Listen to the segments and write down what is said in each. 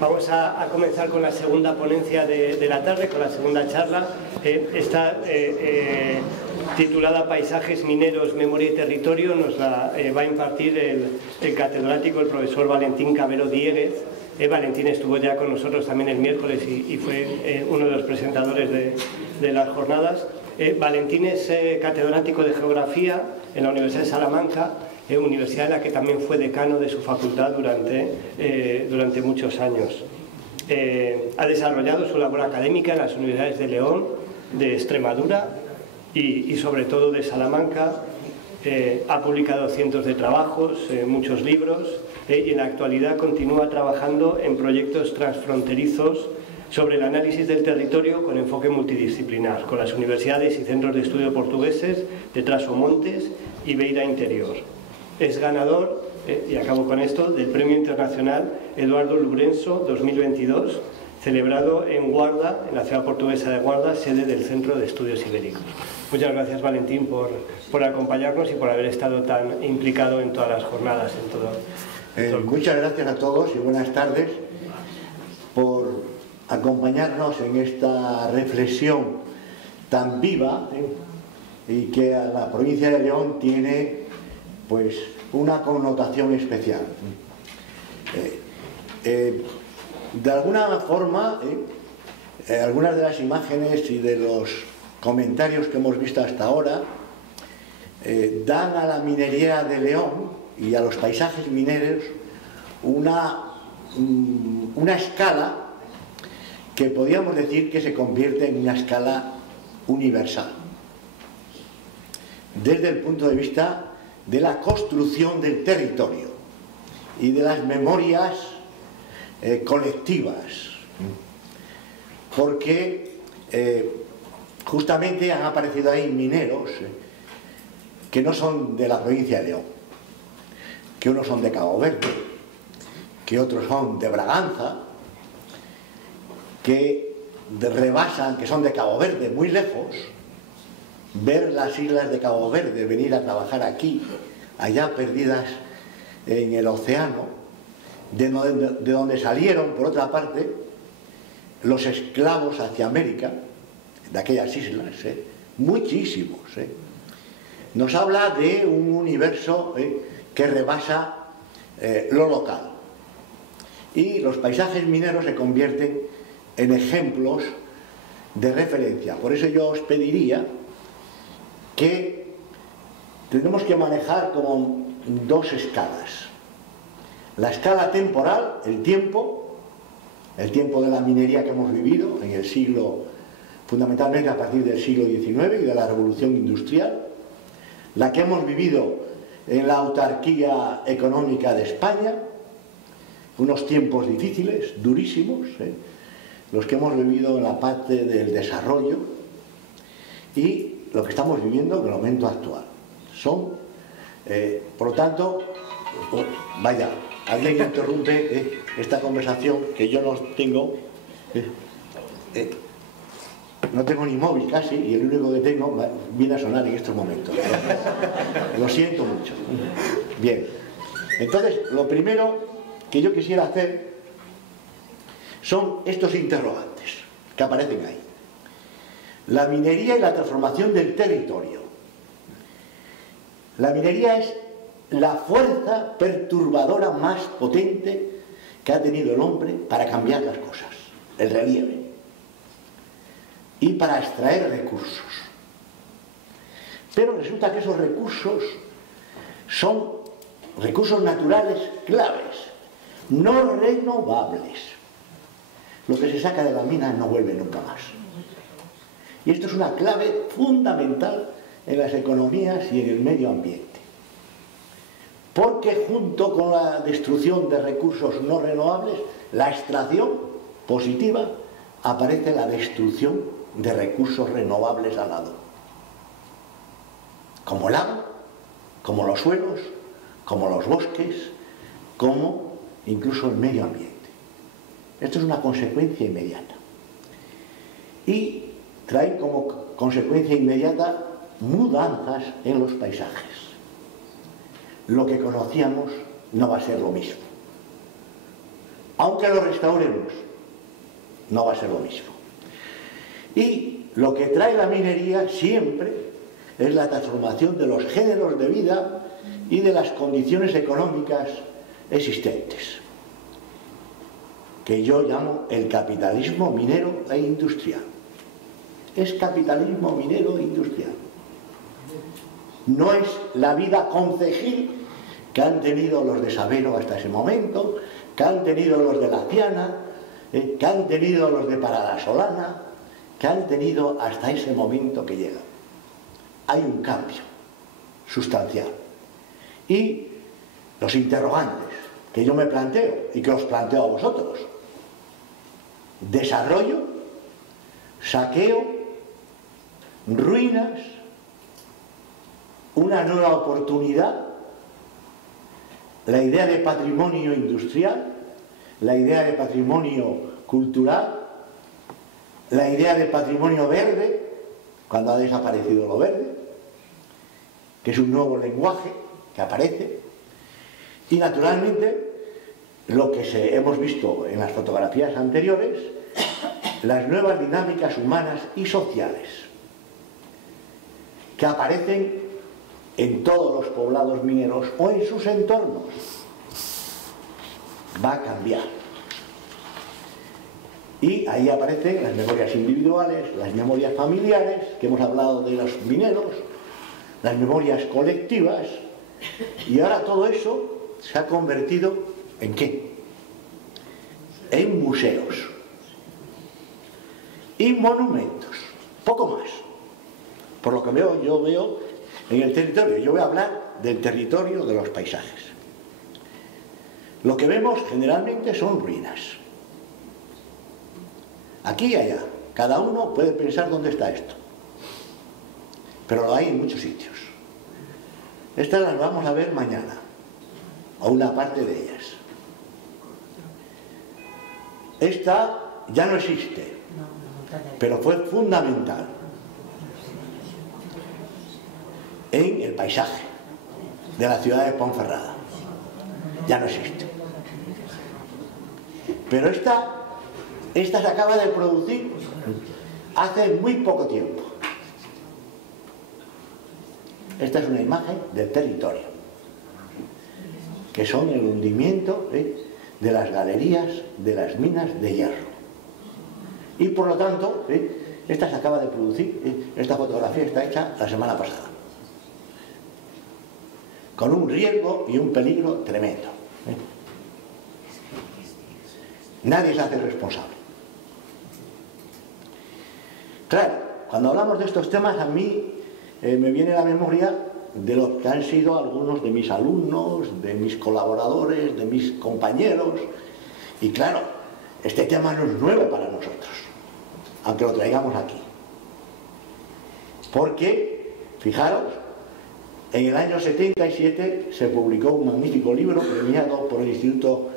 Vamos a comenzar con la segunda ponencia de la tarde, con la segunda charla. Está titulada Paisajes mineros, memoria y territorio. Nos la va a impartir el catedrático, el profesor Valentín Cabero Dieguez. Valentín estuvo ya con nosotros también el miércoles y fue uno de los presentadores de las jornadas. Valentín es catedrático de Geografía en la Universidad de Salamanca, universidad en la que también fue decano de su facultad durante muchos años. Ha desarrollado su labor académica en las universidades de León, de Extremadura y sobre todo de Salamanca. Ha publicado cientos de trabajos, muchos libros, y en la actualidad continúa trabajando en proyectos transfronterizos sobre el análisis del territorio con enfoque multidisciplinar, con las universidades y centros de estudio portugueses de Trás-os-Montes y Beira Interior. Es ganador, y acabo con esto, del Premio Internacional Eduardo Lourenço 2022, celebrado en Guarda, en la ciudad portuguesa de Guarda, sede del Centro de Estudios Ibéricos. Muchas gracias, Valentín, por acompañarnos y por haber estado tan implicado en todas las jornadas. Muchas gracias a todos y buenas tardes por acompañarnos en esta reflexión tan viva y que a la provincia de León tiene pues una connotación especial. De alguna forma, algunas de las imágenes y de los comentarios que hemos visto hasta ahora dan a la minería de León y a los paisajes mineros una escala que podríamos decir que se convierte en una escala universal, desde el punto de vista de la construcción del territorio y de las memorias colectivas, porque justamente han aparecido ahí mineros que no son de la provincia de León, que unos son de Cabo Verde, que otros son de Braganza, que rebasan, que son de Cabo Verde, muy lejos. Ver las islas de Cabo Verde, venir a trabajar aquí, allá perdidas en el océano, de donde salieron, por otra parte, los esclavos hacia América, de aquellas islas, muchísimos. Nos habla de un universo que rebasa lo local. Y los paisajes mineros se convierten en ejemplos de referencia. Por eso yo os pediría que tenemos que manejar como dos escalas. La escala temporal, el tiempo de la minería que hemos vivido en el siglo, fundamentalmente a partir del siglo XIX y de la revolución industrial, la que hemos vivido en la autarquía económica de España, unos tiempos difíciles, durísimos, los que hemos vivido en la parte del desarrollo, y lo que estamos viviendo en el momento actual. Son, por lo tanto, vaya, alguien interrumpe esta conversación que yo no tengo, no tengo ni móvil casi, y el único que tengo viene a sonar en estos momentos. Lo siento mucho. Bien, entonces, lo primero que yo quisiera hacer son estos interrogantes que aparecen ahí. La minería y la transformación del territorio. La minería es la fuerza perturbadora más potente que ha tenido el hombre para cambiar las cosas, el relieve, y para extraer recursos. Pero resulta que esos recursos son recursos naturales claves, no renovables. Lo que se saca de la mina no vuelve nunca más. Y esto es una clave fundamental en las economías y en el medio ambiente. Porque junto con la destrucción de recursos no renovables, la extracción positiva, aparece la destrucción de recursos renovables al lado. Como el agua, como los suelos, como los bosques, como incluso el medio ambiente. Esto es una consecuencia inmediata. Y trae como consecuencia inmediata mudanzas en los paisajes. Lo que conocíamos no va a ser lo mismo. aunque lo restauremos, no va a ser lo mismo. Y lo que trae la minería siempre es la transformación de los géneros de vida y de las condiciones económicas existentes, que yo llamo el capitalismo minero e industrial. Es capitalismo minero e industrial. No es la vida concejil que han tenido los de Sabero hasta ese momento, que han tenido los de La Ciana, que han tenido los de Parada Solana, que han tenido hasta ese momento que llega. Hay un cambio sustancial. Y los interrogantes que yo me planteo y que os planteo a vosotros: desarrollo, saqueo, ruinas, una nueva oportunidad, la idea de patrimonio industrial, la idea de patrimonio cultural, la idea de patrimonio verde, cuando ha desaparecido lo verde, que es un nuevo lenguaje que aparece, y naturalmente lo que hemos visto en las fotografías anteriores, las nuevas dinámicas humanas y sociales que aparecen en todos los poblados mineros o en sus entornos. Va a cambiar. Y ahí aparecen las memorias individuales, las memorias familiares, que hemos hablado de los mineros, las memorias colectivas, y ahora todo eso se ha convertido ¿en qué? En museos y monumentos, poco más. Por lo que veo, yo veo en el territorio, yo voy a hablar del territorio de los paisajes. Lo que vemos generalmente son ruinas. Aquí y allá, cada uno puede pensar dónde está esto, pero lo hay en muchos sitios. Estas las vamos a ver mañana, o una parte de ellas. Esta ya no existe, pero fue fundamental en el paisaje de la ciudad de Ponferrada. Ya no existe. Pero esta se acaba de producir hace muy poco tiempo. Esta es una imagen del territorio, que son el hundimiento de las galerías de las minas de hierro. Y por lo tanto, esta se acaba de producir, esta fotografía está hecha la semana pasada, con un riesgo y un peligro tremendo. Nadie se hace responsable. Claro, cuando hablamos de estos temas, a mí me viene a la memoria de lo que han sido algunos de mis alumnos, de mis colaboradores, de mis compañeros. Y claro, este tema no es nuevo para nosotros, aunque lo traigamos aquí. Porque, fijaros, en el año 77 se publicó un magnífico libro premiado por el Instituto,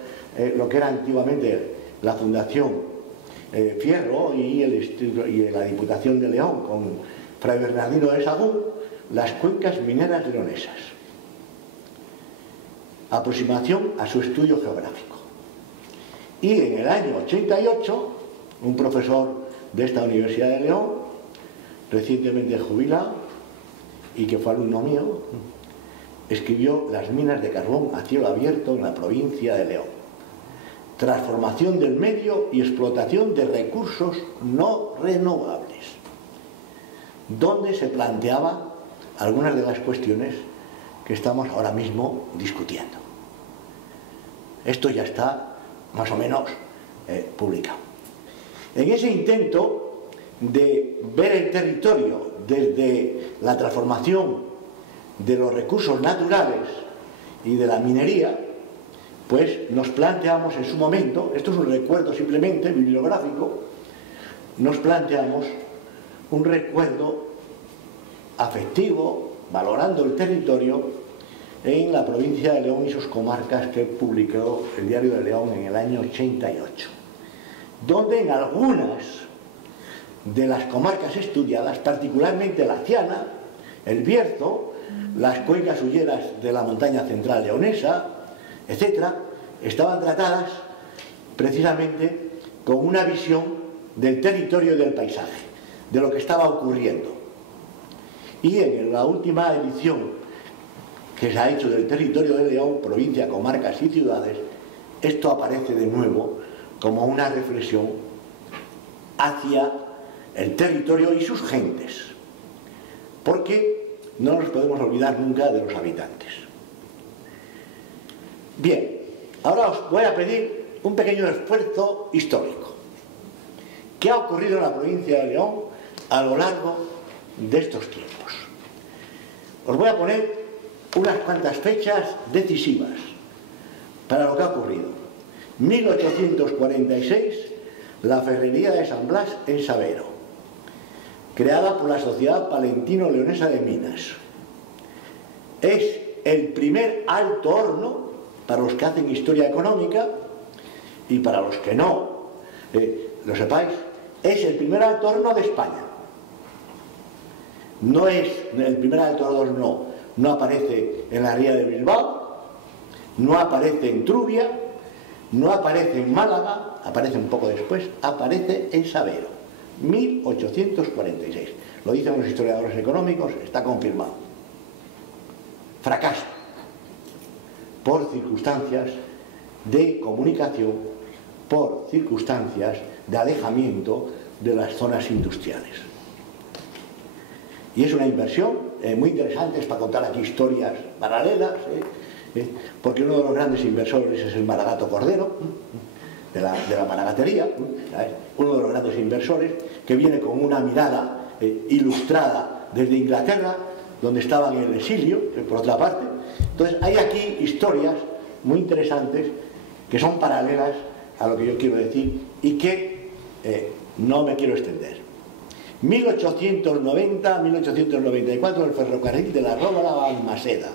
lo que era antiguamente la Fundación Fierro y la Diputación de León, con Fray Bernardino de Sahagún, Las cuencas mineras leonesas. Aproximación a su estudio geográfico. Y en el año 88, un profesor de esta Universidad de León, recientemente jubilado, y que fue alumno mío, escribió Las minas de carbón a cielo abierto en la provincia de León. Transformación del medio y explotación de recursos no renovables, donde se planteaba algunas de las cuestiones que estamos ahora mismo discutiendo. Esto ya está más o menos publicado. En ese intento de ver el territorio desde la transformación de los recursos naturales y de la minería, pues nos planteamos en su momento, esto es un recuerdo simplemente bibliográfico, nos planteamos un recuerdo afectivo, valorando el territorio, en la provincia de León y sus comarcas, que publicó el Diario de León en el año 88, donde en algunas de las comarcas estudiadas, particularmente la Ciana, el Bierzo, las cuencas hulleras de la montaña central leonesa, etcétera, estaban tratadas precisamente con una visión del territorio y del paisaje, de lo que estaba ocurriendo. Y en la última edición que se ha hecho del territorio de León, provincia, comarcas y ciudades, esto aparece de nuevo como una reflexión hacia el territorio y sus gentes, porque no nos podemos olvidar nunca de los habitantes. Bien, ahora os voy a pedir un pequeño esfuerzo histórico. ¿Qué ha ocurrido en la provincia de León a lo largo de estos tiempos? Os voy a poner unas cuantas fechas decisivas para lo que ha ocurrido. 1846, la Ferrería de San Blas en Sabero, creada por la Sociedad Palentino-Leonesa de Minas. Es el primer alto horno, para los que hacen historia económica y para los que no lo sepáis, es el primer alto horno de España. No es el primer alto horno, no aparece en la ría de Bilbao, no aparece en Trubia, no aparece en Málaga, aparece un poco después, aparece en Sabero, 1846. Lo dicen los historiadores económicos, está confirmado. Fracaso por circunstancias de comunicación, por circunstancias de alejamiento de las zonas industriales. Y es una inversión muy interesante, es para contar aquí historias paralelas, porque uno de los grandes inversores es el Maragato Cordero, de la maragatería, uno de los grandes inversores, que viene con una mirada ilustrada desde Inglaterra, donde estaban en el exilio, por otra parte. Entonces hay aquí historias muy interesantes que son paralelas a lo que yo quiero decir y que no me quiero extender. 1890-1894, el ferrocarril de la Róbala a Balmaseda.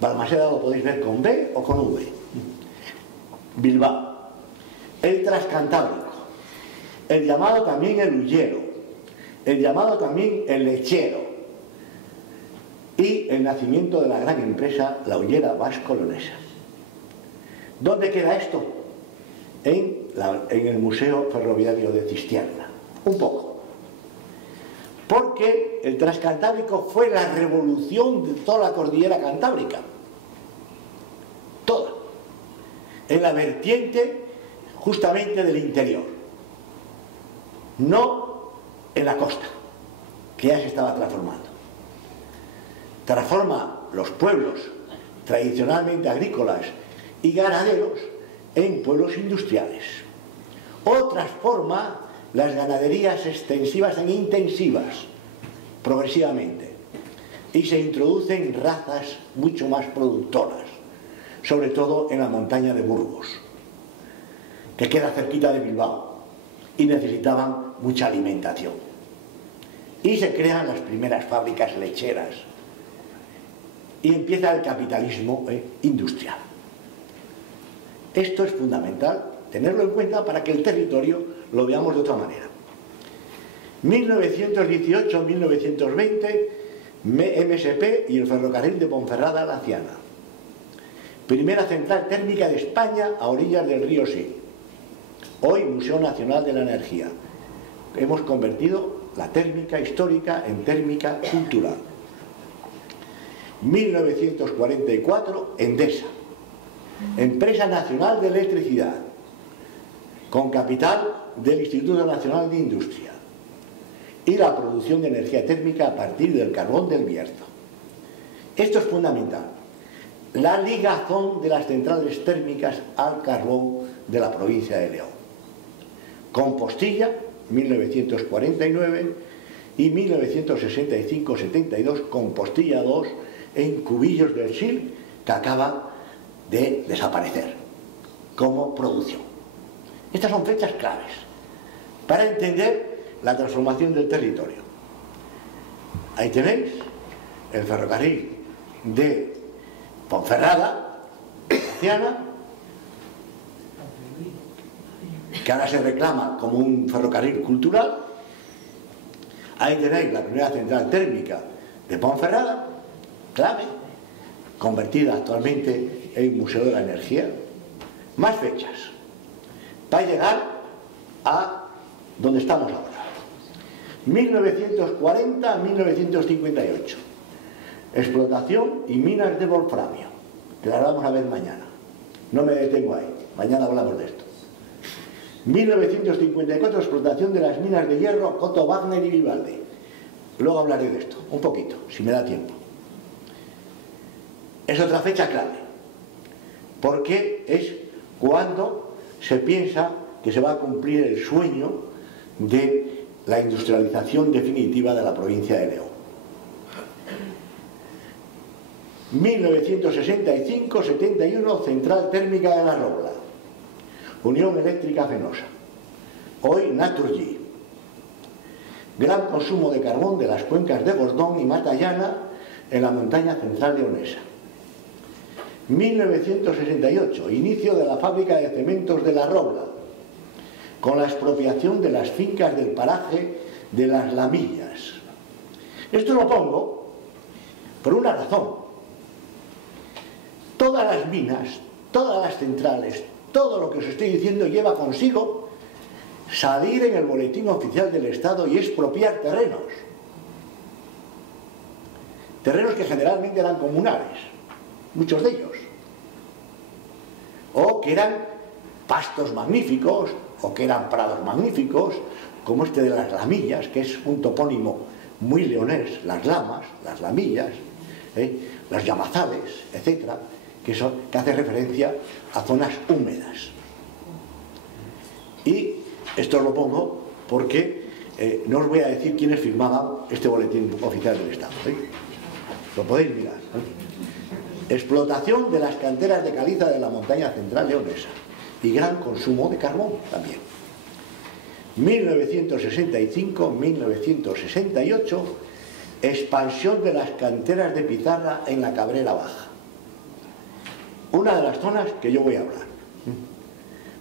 Balmaseda lo podéis ver con B o con V. Bilbao. El Transcantábrico. El llamado también el Ullero. El llamado también el Lechero. Y el nacimiento de la gran empresa La Ullera Vasco-Leonesa. ¿Dónde queda esto? En el Museo Ferroviario de Cistierna. Un poco. Porque el Transcantábrico fue la revolución de toda la cordillera cantábrica. Toda. En la vertiente justamente del interior. No en la costa, que ya se estaba transformando. Transforma los pueblos tradicionalmente agrícolas y ganaderos en pueblos industriales. O transforma las ganaderías extensivas en intensivas, progresivamente. Y se introducen razas mucho más productoras, sobre todo en la montaña de Burgos, que queda cerquita de Bilbao, y necesitaban mucha alimentación. Y se crean las primeras fábricas lecheras, y empieza el capitalismo industrial. Esto es fundamental tenerlo en cuenta para que el territorio lo veamos de otra manera. 1918-1920, MSP y el ferrocarril de Ponferrada a La Ciana. Primera central térmica de España a orillas del río Sil. Hoy Museo Nacional de la Energía. Hemos convertido la térmica histórica en térmica cultural. 1944, Endesa, Empresa Nacional de Electricidad, con capital del Instituto Nacional de Industria, y la producción de energía térmica a partir del carbón del Bierzo. Esto es fundamental. La ligazón de las centrales térmicas al carbón de la provincia de León. Compostilla, 1949, y 1965-72, Compostilla 2, en Cubillos del Sil, que acaba de desaparecer como producción. Estas son fechas claves para entender la transformación del territorio. Ahí tenéis el ferrocarril de Ponferrada, Ciana, que ahora se reclama como un ferrocarril cultural. Ahí tenéis la primera central térmica de Ponferrada, clave, convertida actualmente en Museo de la Energía. Más fechas. para llegar a donde estamos ahora. 1940 a 1958. Explotación y minas de wolframio, que las vamos a ver mañana. No me detengo ahí, mañana hablamos de esto. 1954, explotación de las minas de hierro Coto, Wagner y Vivaldi. Luego hablaré de esto, un poquito, si me da tiempo. Es otra fecha clave, porque es cuando se piensa que se va a cumplir el sueño de la industrialización definitiva de la provincia de León. 1965-71, Central Térmica de la Robla, Unión Eléctrica Fenosa, hoy Naturgy. Gran consumo de carbón de las cuencas de Gordón y Matallana en la montaña central leonesa. 1968, inicio de la fábrica de cementos de la Robla, con la expropiación de las fincas del paraje de las Lamillas. Esto lo pongo por una razón. Todas las minas, todas las centrales, todo lo que os estoy diciendo lleva consigo salir en el boletín oficial del Estado y expropiar terrenos. Terrenos que generalmente eran comunales, muchos de ellos. O que eran pastos magníficos, o que eran prados magníficos, como este de las Lamillas, que es un topónimo muy leonés, las lamas, las lamillas, las llamazales, etcétera, que hace referencia a zonas húmedas. Y esto lo pongo porque no os voy a decir quiénes firmaban este boletín oficial del Estado. Lo podéis mirar. Explotación de las canteras de caliza de la montaña central leonesa y gran consumo de carbón también. 1965-1968, expansión de las canteras de pizarra en la Cabrera Baja. Una de las zonas que yo voy a hablar.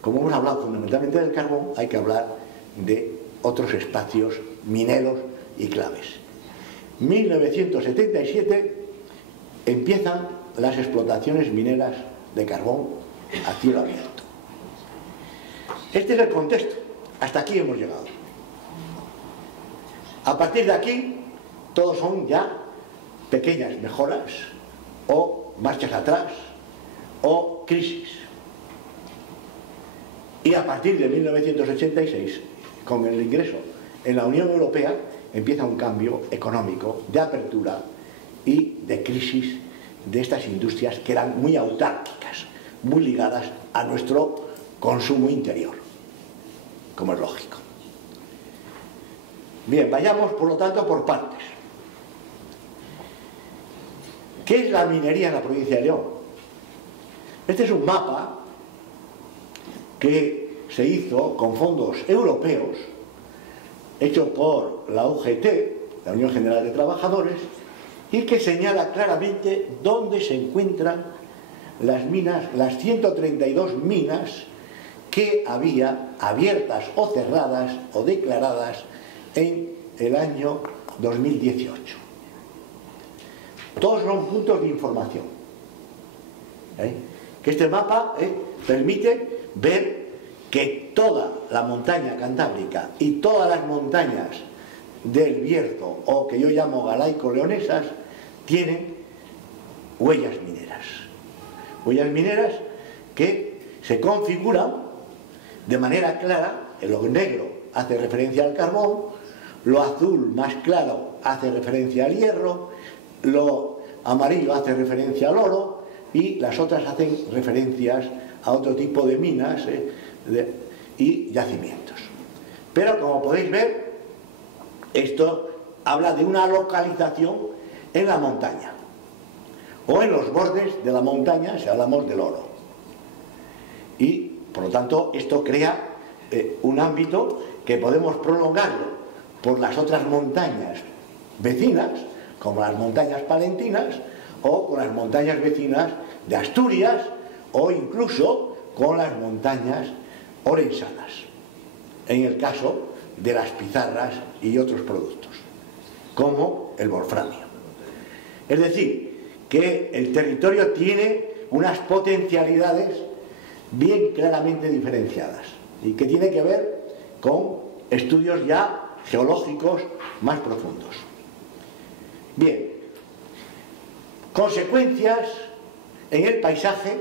Como hemos hablado fundamentalmente del carbón, hay que hablar de otros espacios mineros y claves. 1977 empiezan las explotaciones mineras de carbón a cielo abierto. Este es el contexto. Hasta aquí hemos llegado. A partir de aquí, todos son ya pequeñas mejoras o marchas atrás o crisis. Y a partir de 1986, con el ingreso en la Unión Europea, empieza un cambio económico de apertura y de crisis de estas industrias que eran muy autárquicas, muy ligadas a nuestro consumo interior, como es lógico. Bien, vayamos por lo tanto por partes. ¿Qué es la minería en la provincia de León? Este es un mapa que se hizo con fondos europeos, hecho por la UGT, la Unión General de Trabajadores, y que señala claramente dónde se encuentran las minas, las 132 minas que había abiertas o cerradas o declaradas en el año 2018. Todos son puntos de información. Que este mapa permite ver que toda la montaña cantábrica y todas las montañas del Bierzo, o que yo llamo galaico-leonesas, tienen huellas mineras. Huellas mineras que se configuran de manera clara. Lo negro hace referencia al carbón, lo azul más claro hace referencia al hierro, lo amarillo hace referencia al oro y las otras hacen referencias a otro tipo de minas y yacimientos. Pero como podéis ver, esto habla de una localización en la montaña o en los bordes de la montaña si hablamos del oro. Y por lo tanto esto crea un ámbito que podemos prolongarlo por las otras montañas vecinas, como las montañas palentinas, o con las montañas vecinas de Asturias, o incluso con las montañas orensanas, en el caso de las pizarras y otros productos, como el wolframio. Es decir, que el territorio tiene unas potencialidades bien claramente diferenciadas. y que tiene que ver con estudios ya geológicos más profundos. Bien, consecuencias en el paisaje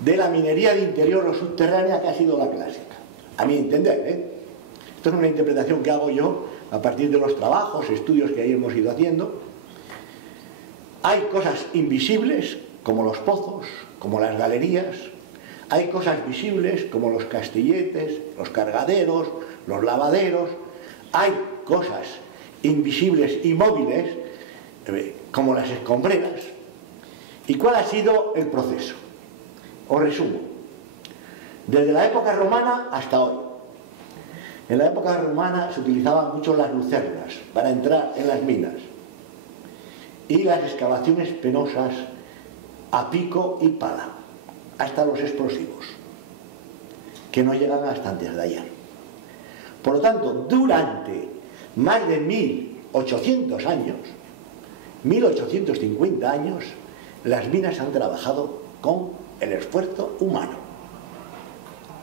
de la minería de interior o subterránea, que ha sido la clásica, a mi entender, ¿eh? Esto es una interpretación que hago yo a partir de los trabajos, estudios que ahí hemos ido haciendo. Hay cosas invisibles, como los pozos, como las galerías. Hay cosas visibles, como los castilletes, los cargaderos, los lavaderos. Hay cosas invisibles y móviles, como las escombreras. ¿Y cuál ha sido el proceso? Os resumo. Desde la época romana hasta hoy. En la época romana se utilizaban mucho las lucernas para entrar en las minas y las excavaciones penosas a pico y pala, hasta los explosivos, que no llegan hasta antes de ayer. Por lo tanto, durante más de 1800 años, 1850 años, las minas han trabajado con el esfuerzo humano,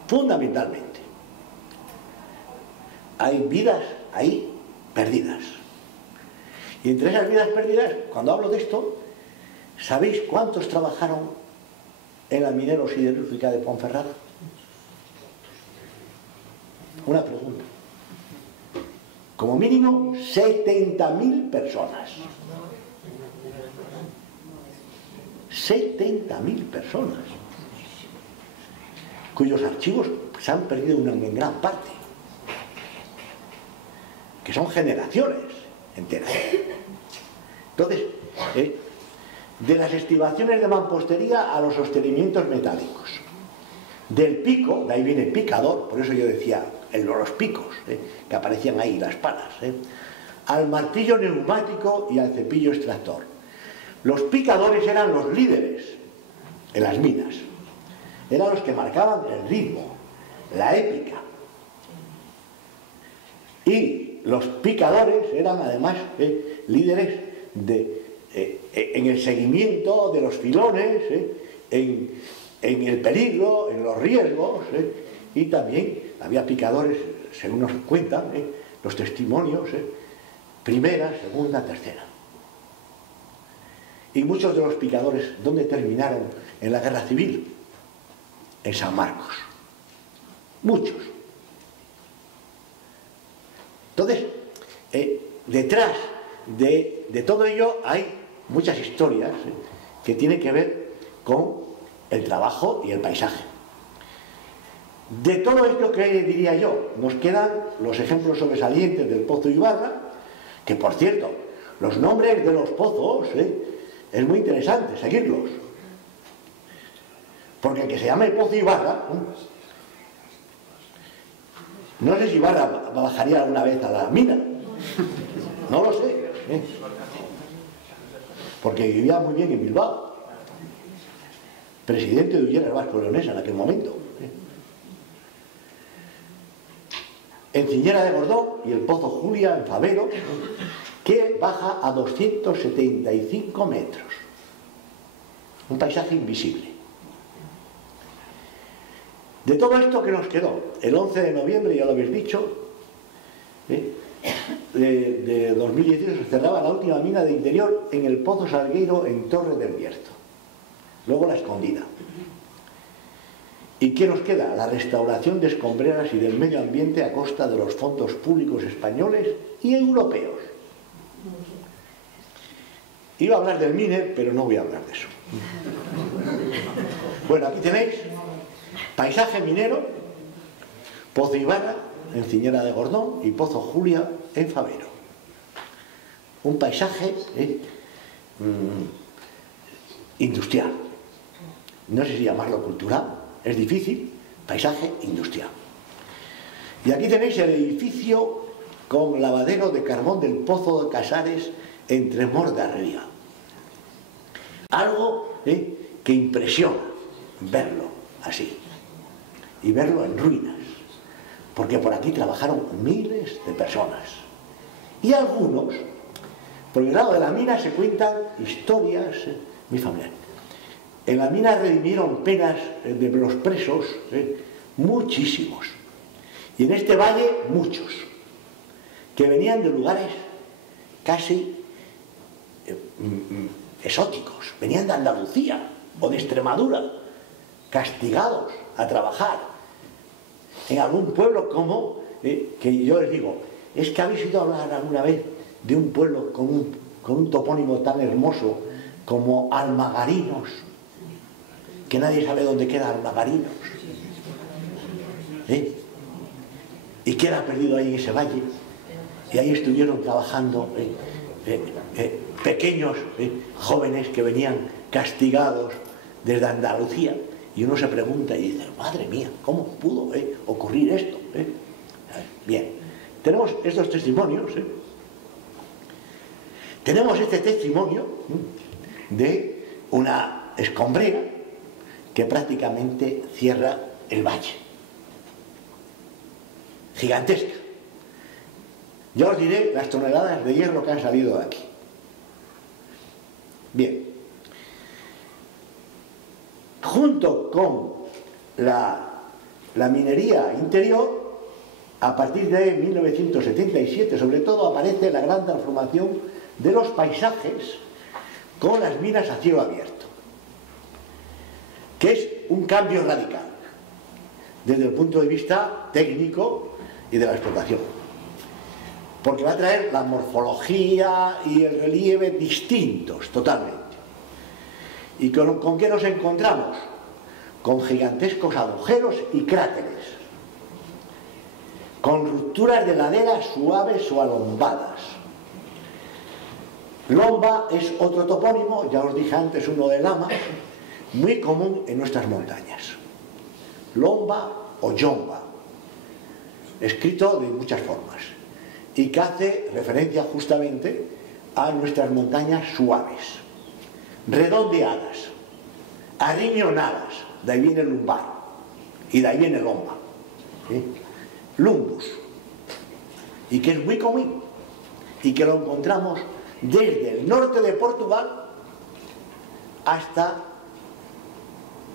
fundamentalmente. Hay vidas ahí perdidas. Y entre esas vidas perdidas, cuando hablo de esto, ¿sabéis cuántos trabajaron en la minero-siderúrgica de Ponferrada? Una pregunta. Como mínimo 70.000 personas. 70.000 personas, cuyos archivos se han perdido en gran parte, que son generaciones enteras. Entonces, de las estribaciones de mampostería a los sostenimientos metálicos, del pico, de ahí viene picador, por eso yo decía los picos, que aparecían ahí, las palas, al martillo neumático y al cepillo extractor. Los picadores eran los líderes en las minas, eran los que marcaban el ritmo, la épica. Y los picadores eran además líderes en el seguimiento de los filones, en el peligro, en los riesgos, y también había picadores, según nos cuentan los testimonios, primera, segunda, tercera. Y muchos de los picadores, ¿dónde terminaron en la guerra civil? En San Marcos. Muchos. Entonces, detrás de todo ello hay muchas historias que tienen que ver con el trabajo y el paisaje. De todo esto, ¿qué diría yo? Nos quedan los ejemplos sobresalientes del Pozo Ibarra, que por cierto, los nombres de los pozos, es muy interesante seguirlos. Porque el que se llama el Pozo Ibarra, no sé si Ibarra bajaría alguna vez a la mina, no lo sé, porque vivía muy bien en Bilbao, presidente de Ulleras Vasco Leonesa en aquel momento. Enciñera de Gordón y el Pozo Julia en Favero, que baja a 275 metros. Un paisaje invisible. De todo esto, ¿qué nos quedó? El 11 de noviembre, ya lo habéis dicho, de 2018 se cerraba la última mina de interior en el Pozo Salgueiro en Torre del Bierzo. Luego la Escondida. ¿Y qué nos queda? La restauración de escombreras y del medio ambiente a costa de los fondos públicos españoles y europeos. Iba a hablar del MINER, pero no voy a hablar de eso. Bueno, aquí tenéis paisaje minero, Pozo Ibarra, Enciñera de Gordón, y Pozo Julia en Favero. Un paisaje industrial. No sé si llamarlo cultural, es difícil, paisaje industrial. Y aquí tenéis el edificio con lavadero de carbón del Pozo de Casares entre Mordarría. Algo que impresiona verlo así y verlo en ruinas, porque por aquí trabajaron miles de personas y algunos, por el lado de la mina se cuentan historias muy familiares. En la mina redimieron penas de los presos muchísimos. Y en este valle muchos, que venían de lugares casi exóticos, venían de Andalucía o de Extremadura, castigados a trabajar en algún pueblo como, que yo les digo, es que habéis ido a hablar alguna vez de un pueblo con un topónimo tan hermoso como Almagarinos, que nadie sabe dónde queda Almagarinos, y queda perdido ahí en ese valle, y ahí estuvieron trabajando pequeños jóvenes que venían castigados desde Andalucía, y uno se pregunta y dice, madre mía, ¿cómo pudo ocurrir esto? Bien, tenemos estos testimonios, tenemos este testimonio de una escombrera que prácticamente cierra el valle, gigantesca. Ya os diré las toneladas de hierro que han salido de aquí. Bien, junto con la minería interior, a partir de 1977 sobre todo aparece la gran transformación de los paisajes con las minas a cielo abierto, que es un cambio radical desde el punto de vista técnico y de la explotación, porque va a traer la morfología y el relieve distintos totalmente. ¿Y con qué nos encontramos? Con gigantescos agujeros y cráteres, con rupturas de laderas suaves o alombadas. Lomba es otro topónimo, ya os dije antes uno de Lamas, muy común en nuestras montañas. Lomba o Yomba, escrito de muchas formas, y que hace referencia justamente a nuestras montañas suaves, redondeadas, arriñonadas, de ahí viene lumbar, y de ahí viene lomba, lumbus, y que es muy común, y que lo encontramos desde el norte de Portugal hasta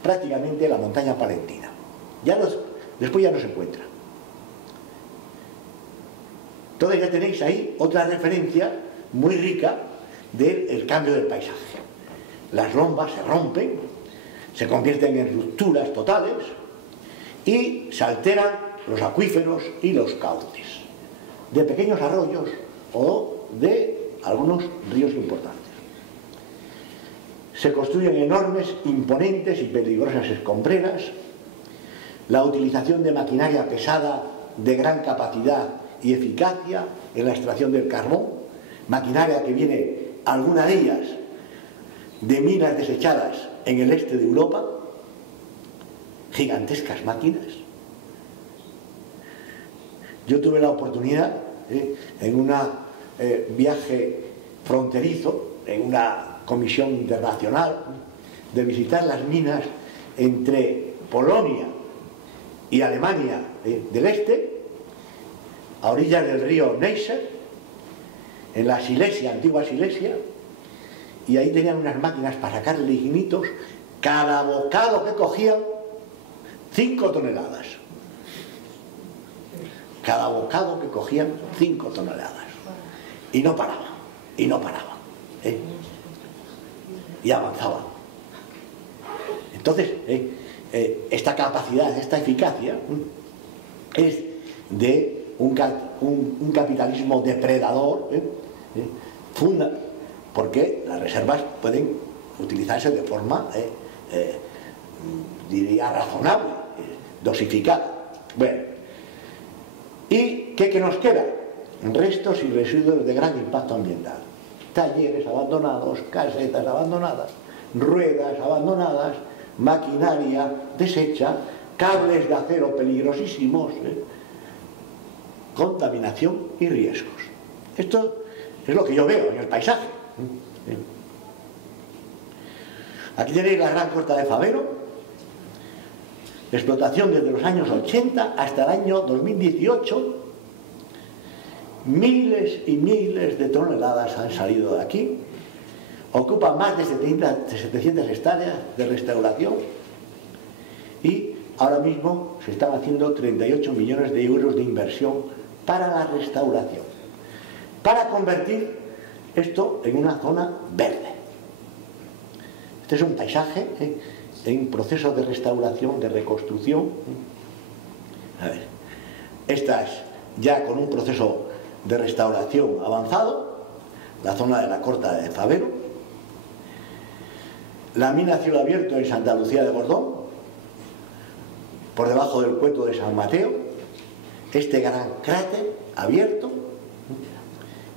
prácticamente la montaña palentina. Después ya no se encuentra. Entonces ya tenéis ahí otra referencia muy rica del cambio del paisaje. Las lombas se rompen, se convierten en rupturas totales y se alteran los acuíferos y los cauces de pequeños arroyos o de algunos ríos importantes. Se construyen enormes, imponentes y peligrosas escombreras. La utilización de maquinaria pesada de gran capacidad y eficacia en la extracción del carbón, maquinaria que viene, alguna de ellas, de minas desechadas en el este de Europa, gigantescas máquinas. Yo tuve la oportunidad, en un viaje fronterizo, en una comisión internacional, de visitar las minas entre Polonia y Alemania del Este, a orillas del río Neisse, en la Silesia, antigua Silesia, y ahí tenían unas máquinas para sacar lignitos, cada bocado que cogían, 5 toneladas. Cada bocado que cogían, 5 toneladas. Y no paraban, y no paraban. Y avanzaban. Entonces, esta capacidad, esta eficacia, es de un capitalismo depredador, porque las reservas pueden utilizarse de forma, diría, razonable, dosificada. Bueno, ¿y qué nos queda? Restos y residuos de gran impacto ambiental. Talleres abandonados, casetas abandonadas, ruedas abandonadas, maquinaria deshecha, cables de acero peligrosísimos, contaminación y riesgos. Esto es lo que yo veo en el paisaje. Aquí tenéis la gran costa de Fabero, explotación desde los años 80 hasta el año 2018. Miles y miles de toneladas han salido de aquí, ocupa más de 700 hectáreas de restauración y ahora mismo se están haciendo 38 millones de euros de inversión para la restauración, para convertir esto en una zona verde. Este es un paisaje en proceso de restauración, de reconstrucción. A ver, esta es ya con un proceso de restauración avanzado, la zona de la Corta de Favero, la mina a cielo abierto en Santa Lucía de Gordón, por debajo del Cueto de San Mateo, este gran cráter abierto,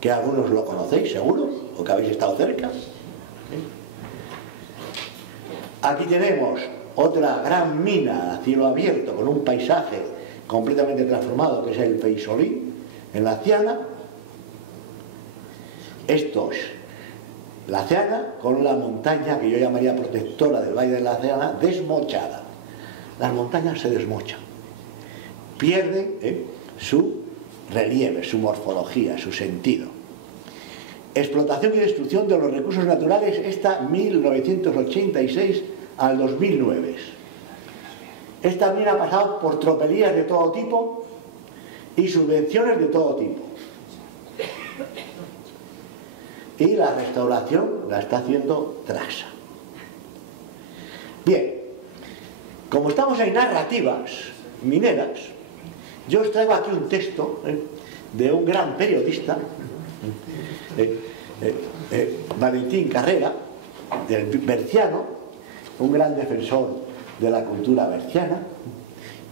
que algunos lo conocéis seguro, o que habéis estado cerca. Aquí tenemos otra gran mina a cielo abierto con un paisaje completamente transformado, que es el Feisolí, en la Ciana. Esto es la Ciana con la montaña que yo llamaría protectora del Valle de la Ciana desmochada. Las montañas se desmochan, pierden su relieve, su morfología, su sentido. Explotación y destrucción de los recursos naturales, esta 1986 al 2009. Esta mina ha pasado por tropelías de todo tipo y subvenciones de todo tipo. Y la restauración la está haciendo Trasa. Bien, como estamos en narrativas mineras, yo os traigo aquí un texto de un gran periodista, Valentín Carrera, del berciano, un gran defensor de la cultura berciana,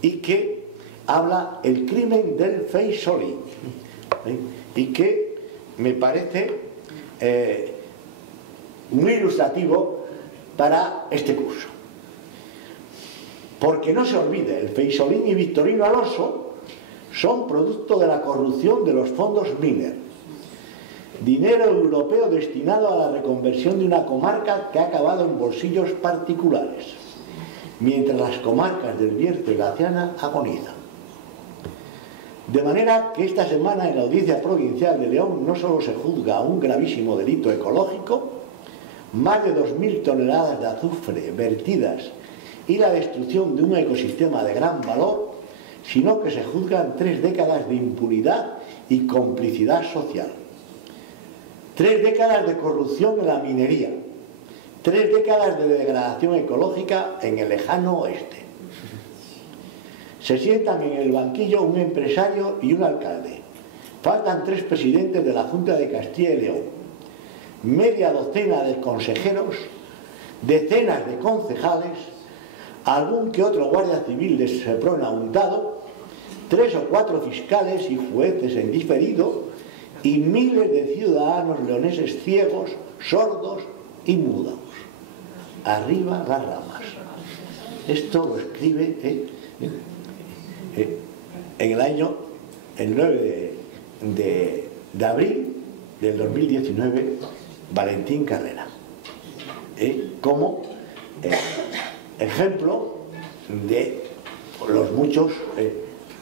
y que habla el crimen del Feisolí, y que me parece muy ilustrativo para este curso. Porque no se olvide, el Feisolí y Victorino Alonso son producto de la corrupción de los fondos Miner, dinero europeo destinado a la reconversión de una comarca que ha acabado en bolsillos particulares, mientras las comarcas del Bierzo y la Ciana agonizan. De manera que esta semana en la Audiencia Provincial de León no solo se juzga un gravísimo delito ecológico, más de 2.000 toneladas de azufre vertidas y la destrucción de un ecosistema de gran valor, sino que se juzgan 3 décadas de impunidad y complicidad social. 3 décadas de corrupción en la minería, 3 décadas de degradación ecológica en el lejano oeste. Se sientan en el banquillo un empresario y un alcalde. Faltan 3 presidentes de la Junta de Castilla y León, media docena de consejeros, decenas de concejales, algún que otro guardia civil de Seprona untado, 3 o 4 fiscales y jueces en diferido, y miles de ciudadanos leoneses ciegos, sordos y mudos. Arriba las ramas. Esto lo escribe en el año, el 9 de abril del 2019, Valentín Carrera, como ejemplo de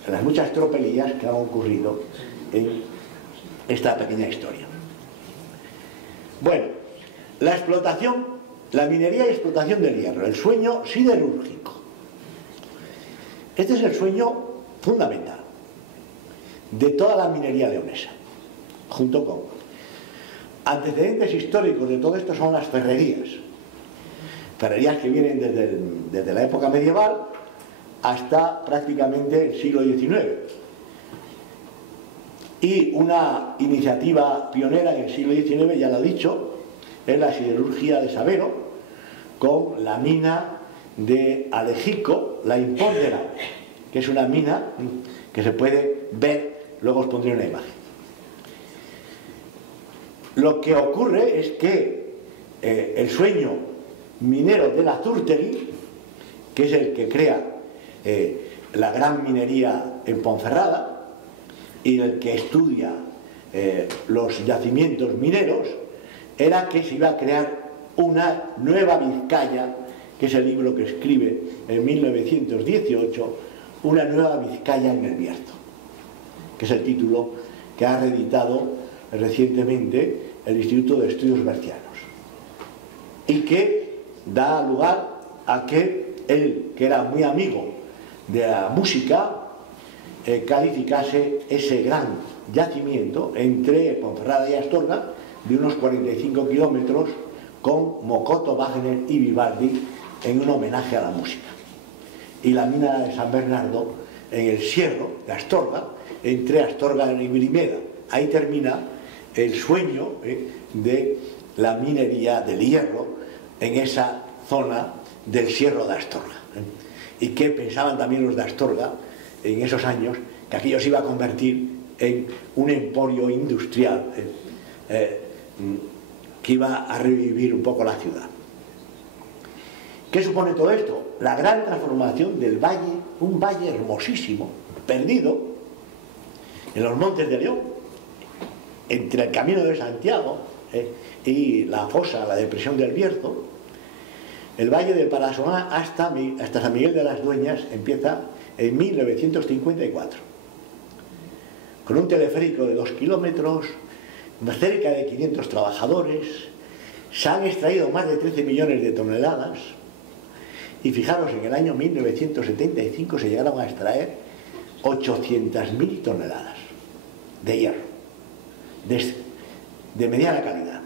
las muchas tropelías que han ocurrido en esta pequeña historia. Bueno, la explotación, la minería y explotación del hierro, el sueño siderúrgico. Este es el sueño fundamental de toda la minería leonesa, junto con antecedentes históricos de todo esto son las ferrerías. Ferrerías que vienen desde la época medieval hasta prácticamente el siglo XIX. Y una iniciativa pionera en el siglo XIX, ya lo he dicho, es la siderurgia de Sabero, con la mina de Alejico, la Imponderable, que es una mina que se puede ver, luego os pondré una imagen. Lo que ocurre es que el sueño minero de la Zurtegui, que es el que crea la gran minería en Ponferrada y el que estudia los yacimientos mineros, era que se iba a crear una nueva Vizcaya, que es el libro que escribe en 1918, una nueva Vizcaya en el Bierzo, que es el título que ha reeditado recientemente el Instituto de Estudios Bercianos, y que da lugar a que él, que era muy amigo de la música calificase ese gran yacimiento entre Ponferrada y Astorga, de unos 45 kilómetros, con Mocoto, Wagner y Vivaldi, en un homenaje a la música. Y la mina de San Bernardo en el Sierro de Astorga, entre Astorga y Grimeda. Ahí termina el sueño de la minería del hierro en esa zona del Sierro de Astorga. Y que pensaban también los de Astorga en esos años que aquello se iba a convertir en un emporio industrial que iba a revivir un poco la ciudad. ¿Qué supone todo esto? La gran transformación del valle, un valle hermosísimo, perdido en los Montes de León, entre el Camino de Santiago y la fosa, la depresión del Bierzo. El valle del Parasoná hasta San Miguel de las Dueñas empieza en 1954, con un teleférico de 2 kilómetros, cerca de 500 trabajadores. Se han extraído más de 13 millones de toneladas y fijaros, en el año 1975 se llegaron a extraer 800.000 toneladas de hierro de mediana calidad.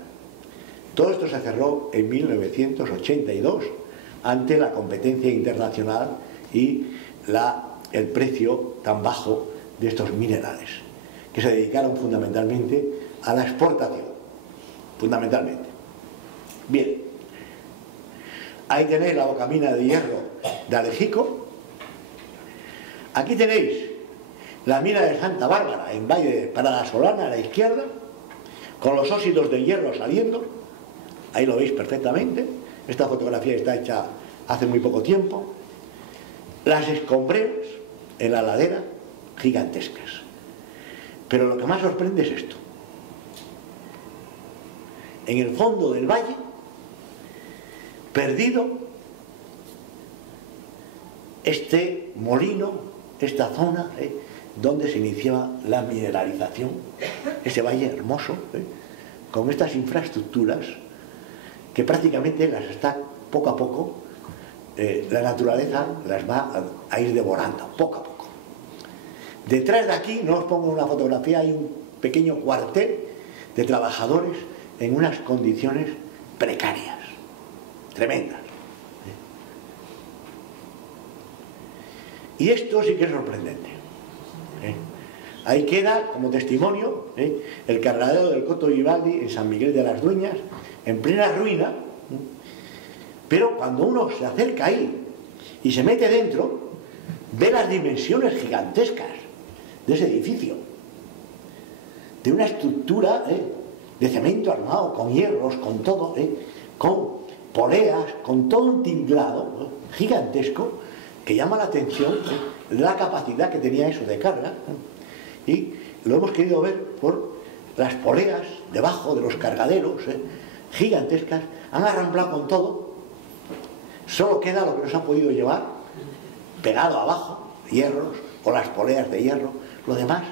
Todo esto se cerró en 1982 ante la competencia internacional y el precio tan bajo de estos minerales, que se dedicaron fundamentalmente a la exportación, fundamentalmente. Bien, ahí tenéis la bocamina de hierro de Alejico. Aquí tenéis la mina de Santa Bárbara en Valle de Parada-Solana a la izquierda, con los óxidos de hierro saliendo. Ahí lo veis perfectamente. Esta fotografía está hecha hace muy poco tiempo. Las escombreras en la ladera, gigantescas. Pero lo que más sorprende es esto. En el fondo del valle, perdido, este molino, esta zona donde se iniciaba la mineralización, ese valle hermoso, con estas infraestructuras que prácticamente las está poco a poco, la naturaleza las va a ir devorando, poco a poco. Detrás de aquí, no os pongo una fotografía, hay un pequeño cuartel de trabajadores en unas condiciones precarias, tremendas. Y esto sí que es sorprendente. Ahí queda como testimonio el cargadero del Coto Vivaldi en San Miguel de las Dueñas, en plena ruina. Pero cuando uno se acerca ahí y se mete dentro, ve las dimensiones gigantescas de ese edificio, de una estructura de cemento armado, con hierros, con todo, con poleas, con todo un tinglado gigantesco que llama la atención la capacidad que tenía eso de carga. Y lo hemos querido ver por las poleas debajo de los cargaderos gigantescas. Han arramplado con todo. Solo queda lo que nos ha podido llevar pegado abajo, hierros o las poleas de hierro. Lo demás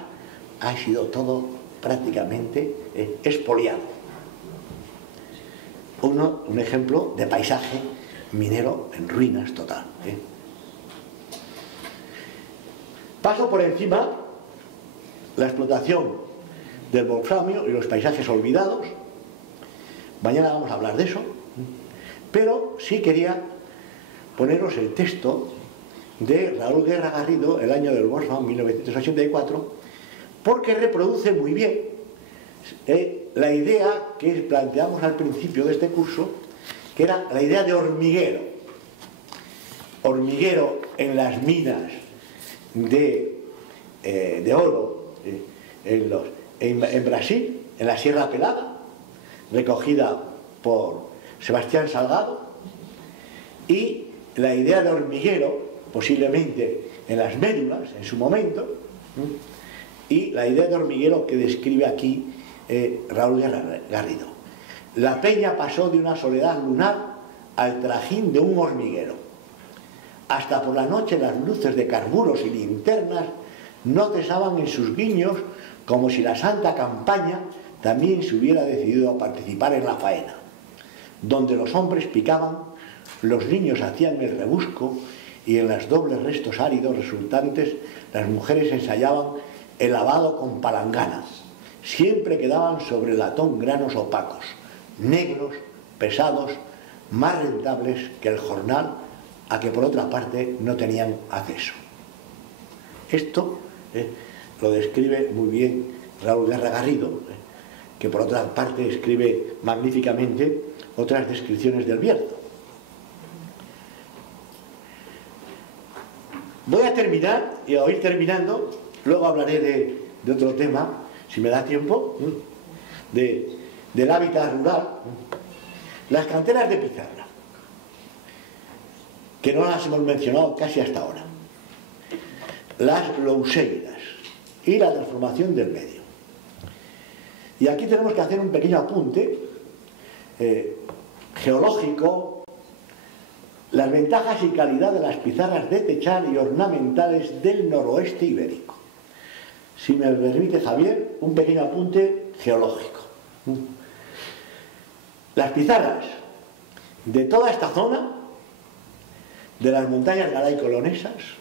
ha sido todo prácticamente expoliado. Un ejemplo de paisaje minero en ruinas total. Paso por encima la explotación del wolframio y los paisajes olvidados. Mañana vamos a hablar de eso. Pero sí quería poneros el texto de Raúl Guerra Garrido, El año del Wolfram, 1984, porque reproduce muy bien la idea que planteamos al principio de este curso, que era la idea de hormiguero. Hormiguero en las minas de oro en Brasil, en la Sierra Pelada, recogida por Sebastián Salgado, y la idea de hormiguero posiblemente en las médulas en su momento, y la idea de hormiguero que describe aquí Raúl Garrido. La peña pasó de una soledad lunar al trajín de un hormiguero. Hasta por la noche las luces de carburos y linternas no cesaban en sus guiños, como si la santa campaña también se hubiera decidido a participar en la faena. Donde los hombres picaban, los niños hacían el rebusco y en los dobles restos áridos resultantes las mujeres ensayaban el lavado con palangana. Siempre quedaban sobre el latón granos opacos, negros, pesados, más rentables que el jornal, a que por otra parte no tenían acceso. Esto lo describe muy bien Raúl Guerra Garrido, que por otra parte escribe magníficamente otras descripciones del Bierzo. Voy a terminar, y a ir terminando, luego hablaré de otro tema, si me da tiempo, del hábitat rural, las canteras de pizarra, que no las hemos mencionado casi hasta ahora, las louseiras y la transformación del medio. Y aquí tenemos que hacer un pequeño apunte geológico, las ventajas y calidad de las pizarras de techar y ornamentales del noroeste ibérico. Si me permite, Javier, un pequeño apunte geológico. Las pizarras de toda esta zona, de las montañas garay-colonesas,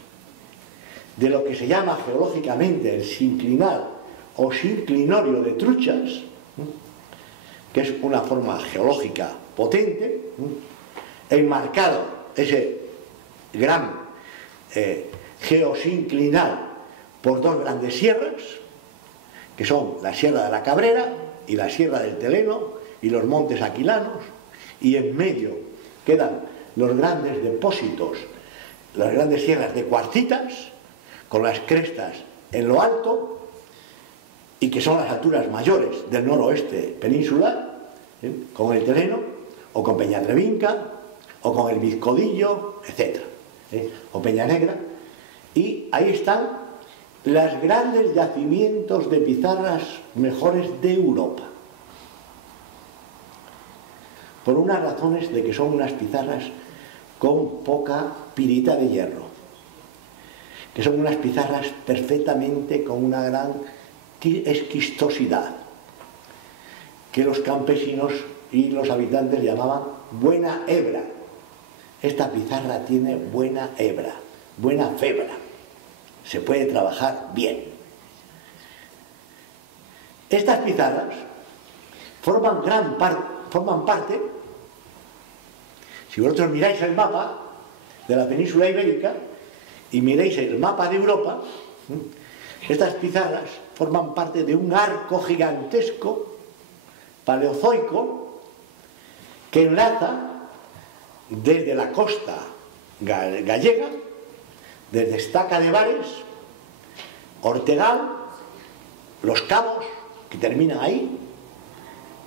de lo que se llama geológicamente el sinclinal o sinclinorio de Truchas, que es una forma geológica potente, enmarcado ese gran geosinclinal por dos grandes sierras, que son la Sierra de la Cabrera y la Sierra del Teleno y los montes aquilanos, y en medio quedan los grandes depósitos, las grandes sierras de cuarcitas, con las crestas en lo alto, y que son las alturas mayores del noroeste peninsular, con el Teleno, o con Peñadrevinca, o con el Vizcodillo, etc., o Peña Negra, y ahí están los grandes yacimientos de pizarras mejores de Europa, por unas razones de que son unas pizarras con poca pirita de hierro, que son unas pizarras perfectamente con una gran esquistosidad, que los campesinos y los habitantes llamaban buena hebra. Esta pizarra tiene buena hebra, buena febra, se puede trabajar bien. Estas pizarras forman parte, si vosotros miráis el mapa de la península ibérica y miráis el mapa de Europa, estas pizarras forman parte de un arco gigantesco paleozoico que enlaza desde la costa gallega, desde Estaca de Bares, Ortegal, los cabos que terminan ahí,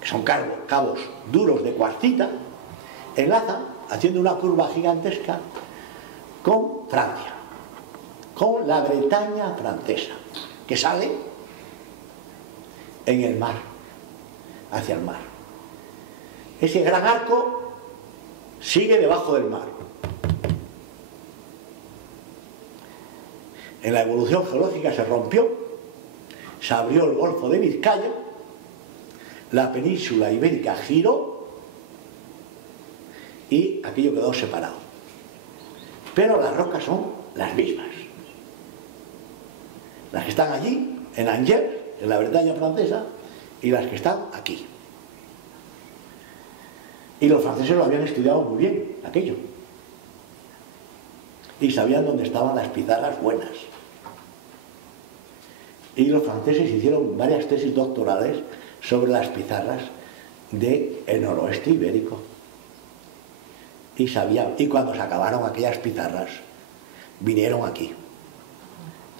que son cabos duros de cuarcita, enlaza haciendo una curva gigantesca con Francia, con la Bretaña francesa, que sale en el mar, hacia el mar. Ese gran arco sigue debajo del mar. En la evolución geológica se rompió, se abrió el Golfo de Vizcaya, la península ibérica giró y aquello quedó separado. Pero las rocas son las mismas. Las que están allí, en Angers, en la Bretaña francesa, y las que están aquí. Y los franceses lo habían estudiado muy bien, aquello. Y sabían dónde estaban las pizarras buenas. Y los franceses hicieron varias tesis doctorales sobre las pizarras del noroeste ibérico. Y sabían, y cuando se acabaron aquellas pizarras, vinieron aquí.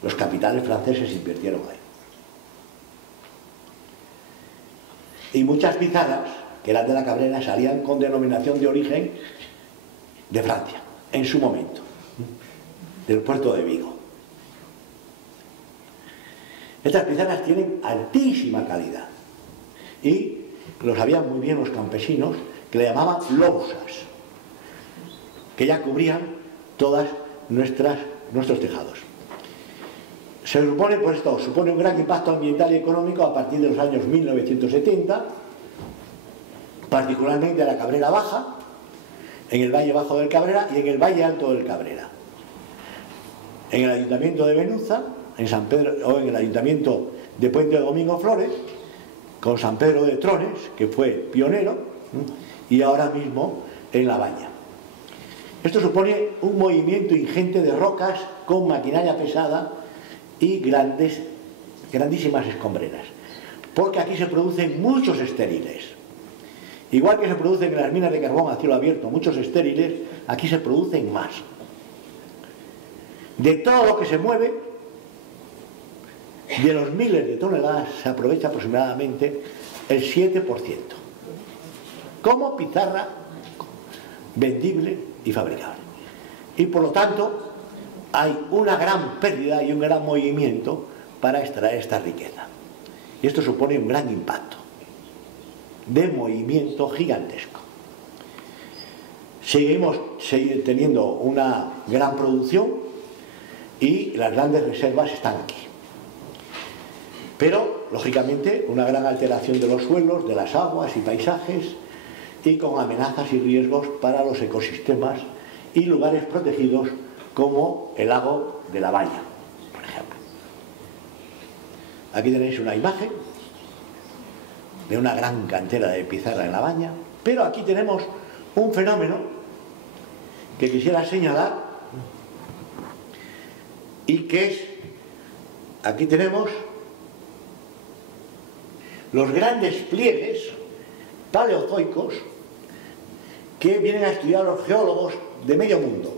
Los capitales franceses invirtieron ahí. Y muchas pizarras, que eran de la Cabrera, salían con denominación de origen de Francia, en su momento, del puerto de Vigo. Estas pizarras tienen altísima calidad y lo sabían muy bien los campesinos, que le llamaban lousas, que ya cubrían todas nuestros tejados. Se supone, pues esto supone un gran impacto ambiental y económico a partir de los años 1970, particularmente en la Cabrera Baja, en el Valle Bajo del Cabrera y en el Valle Alto del Cabrera. en el Ayuntamiento de Benuza, en San Pedro, o en el Ayuntamiento de Puente Domingo Flores, con San Pedro de Trones, que fue pionero, y ahora mismo en La Baña. Esto supone un movimiento ingente de rocas con maquinaria pesada y grandísimas escombreras, porque aquí se producen muchos estériles. Igual que se producen en las minas de carbón a cielo abierto muchos estériles, aquí se producen más. De todo lo que se mueve, de los miles de toneladas, se aprovecha aproximadamente el 7%, como pizarra vendible y fabricable. Y por lo tanto, hay una gran pérdida y un gran movimiento para extraer esta riqueza. Y esto supone un gran impacto de movimiento gigantesco. Seguimos teniendo una gran producción y las grandes reservas están aquí. Pero, lógicamente, una gran alteración de los suelos, de las aguas y paisajes, y con amenazas y riesgos para los ecosistemas y lugares protegidos como el lago de La Baña, por ejemplo. Aquí tenéis una imagen de una gran cantera de pizarra en La Baña, pero aquí tenemos un fenómeno que quisiera señalar y que es, aquí tenemos los grandes pliegues paleozoicos que vienen a estudiar los geólogos de medio mundo,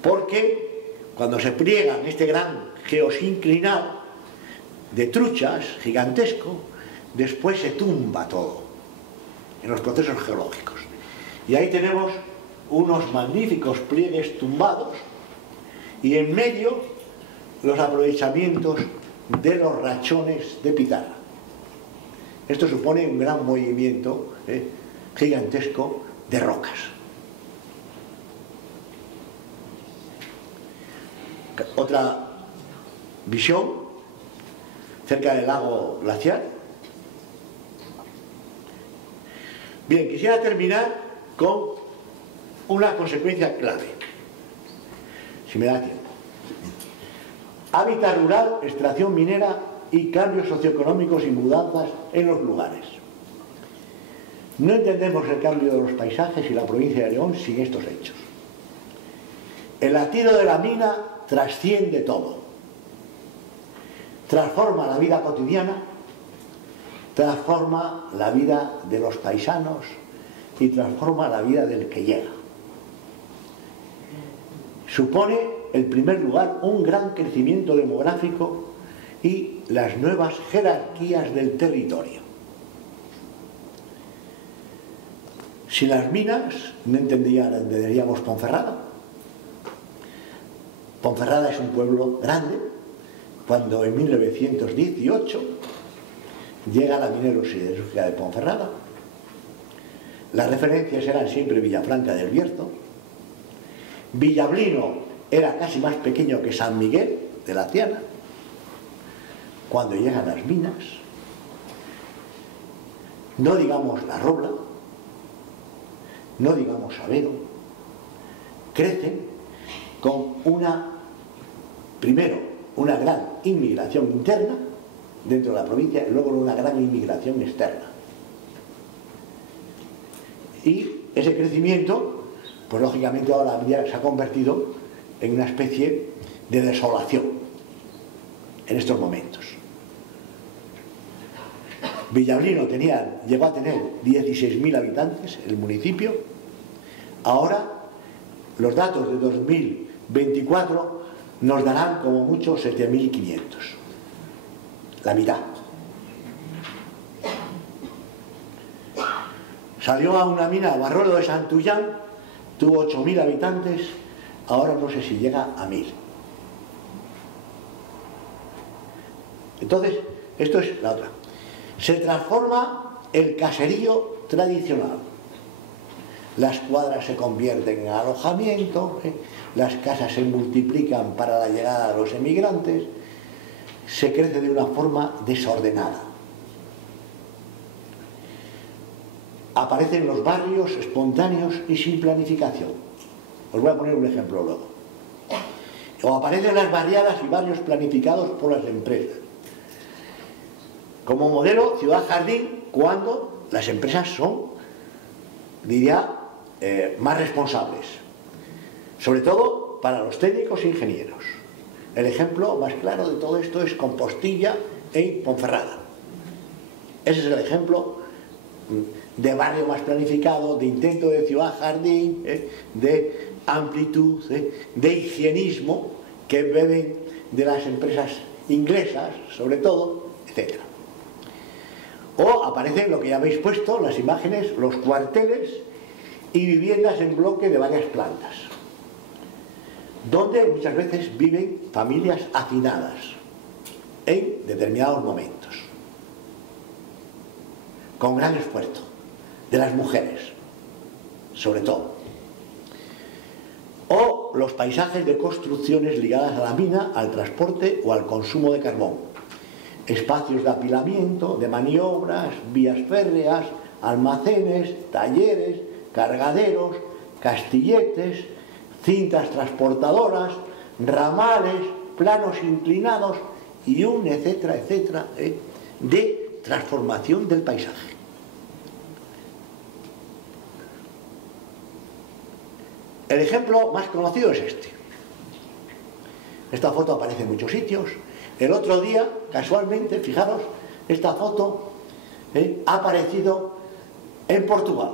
porque cuando se pliegan este gran geosinclinado de truchas gigantesco, después se tumba todo en los procesos geológicos, y ahí tenemos unos magníficos pliegues tumbados y en medio los aprovechamientos de los rachones de pizarra. Esto supone un gran movimiento gigantesco de rocas. Otra visión cerca del lago glaciar. Bien, quisiera terminar con una consecuencia clave, si me da tiempo. Hábitat rural, extracción minera y cambios socioeconómicos y mudanzas en los lugares. No entendemos el cambio de los paisajes y la provincia de León sin estos hechos. El latido de la mina trasciende todo. Transforma la vida cotidiana, transforma la vida de los paisanos y transforma la vida del que llega. Supone, en primer lugar, un gran crecimiento demográfico y las nuevas jerarquías del territorio. Sin las minas no entenderíamos Ponferrada. Ponferrada es un pueblo grande. Cuando en 1918 llega la minero-siderúrgica de Ponferrada, las referencias eran siempre Villafranca del Bierzo. Villablino era casi más pequeño que San Miguel de la Ciana. Cuando llegan las minas, no digamos La Robla, no digamos Aveiro, crecen con primero una gran inmigración interna dentro de la provincia y luego una gran inmigración externa. Y ese crecimiento, pues lógicamente ahora se ha convertido en una especie de desolación en estos momentos. Villablino llegó a tener 16.000 habitantes, el municipio. Ahora los datos de 2024 nos darán como mucho 7.500, la mitad. Salió a una mina, Barruelo de Santullán, tuvo 8.000 habitantes, ahora no sé si llega a 1.000. Entonces, esto es la otra. Se transforma el caserío tradicional. Las cuadras se convierten en alojamiento, las casas se multiplican para la llegada de los emigrantes, se crece de una forma desordenada. Aparecen los barrios espontáneos y sin planificación. Os voy a poner un ejemplo luego. O aparecen las barriadas y barrios planificados por las empresas. Como modelo, ciudad-jardín, cuando las empresas son, diría, más responsables. Sobre todo para los técnicos e ingenieros. El ejemplo más claro de todo esto es Compostilla en Ponferrada. Ese es el ejemplo de barrio más planificado, de intento de ciudad-jardín, de amplitud, de higienismo que beben de las empresas inglesas, sobre todo, etc. O aparecen lo que ya habéis puesto, las imágenes, los cuarteles y viviendas en bloque de varias plantas, donde muchas veces viven familias hacinadas en determinados momentos, con gran esfuerzo de las mujeres, sobre todo. O los paisajes de construcciones ligadas a la mina, al transporte o al consumo de carbón. Espacios de apilamiento, de maniobras, vías férreas, almacenes, talleres, cargaderos, castilletes, cintas transportadoras, ramales, planos inclinados y un etcétera, etcétera, de transformación del paisaje. El ejemplo más conocido es este. Esta foto aparece en muchos sitios. El otro día, casualmente, fijaros, esta foto ha aparecido en Portugal,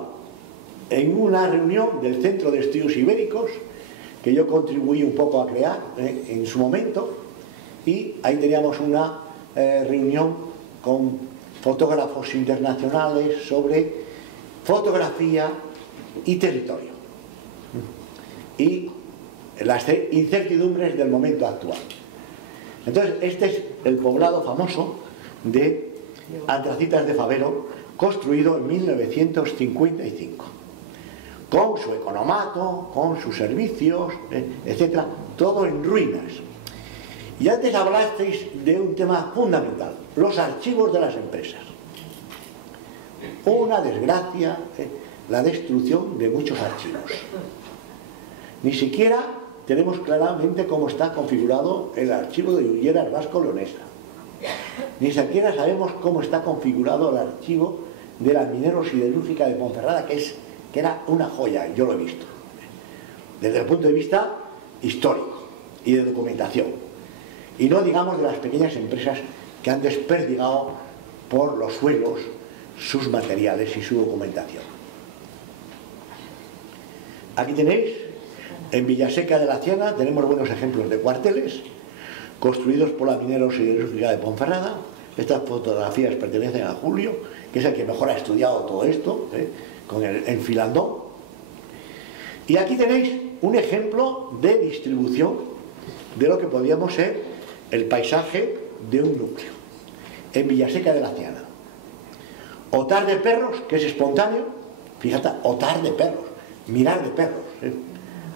en una reunión del Centro de Estudios Ibéricos, que yo contribuí un poco a crear en su momento, y ahí teníamos una reunión con fotógrafos internacionales sobre fotografía y territorio y las incertidumbres del momento actual. Entonces, este es el poblado famoso de Antracitas de Favero, construido en 1955, con su economato, con sus servicios, etcétera, todo en ruinas. Y antes hablasteis de un tema fundamental, los archivos de las empresas. Una desgracia, la destrucción de muchos archivos. Ni siquiera tenemos claramente cómo está configurado el archivo de Ulleras Vasco-Leonesa. Ni siquiera sabemos cómo está configurado el archivo de la minero-siderúrgica de Ponferrada, que era una joya, yo lo he visto, desde el punto de vista histórico y de documentación. Y no digamos de las pequeñas empresas que han desperdigado por los suelos sus materiales y su documentación. Aquí tenéis, en Villaseca de la Ciana, tenemos buenos ejemplos de cuarteles construidos por la minero-siderúrgica de Ponferrada. Estas fotografías pertenecen a Julio, que es el que mejor ha estudiado todo esto, con el enfilandón. Y aquí tenéis un ejemplo de distribución de lo que podríamos ser el paisaje de un núcleo, en Villaseca de la Ciana. Otar de perros, que es espontáneo, fíjate, otar de perros, mirar de perros,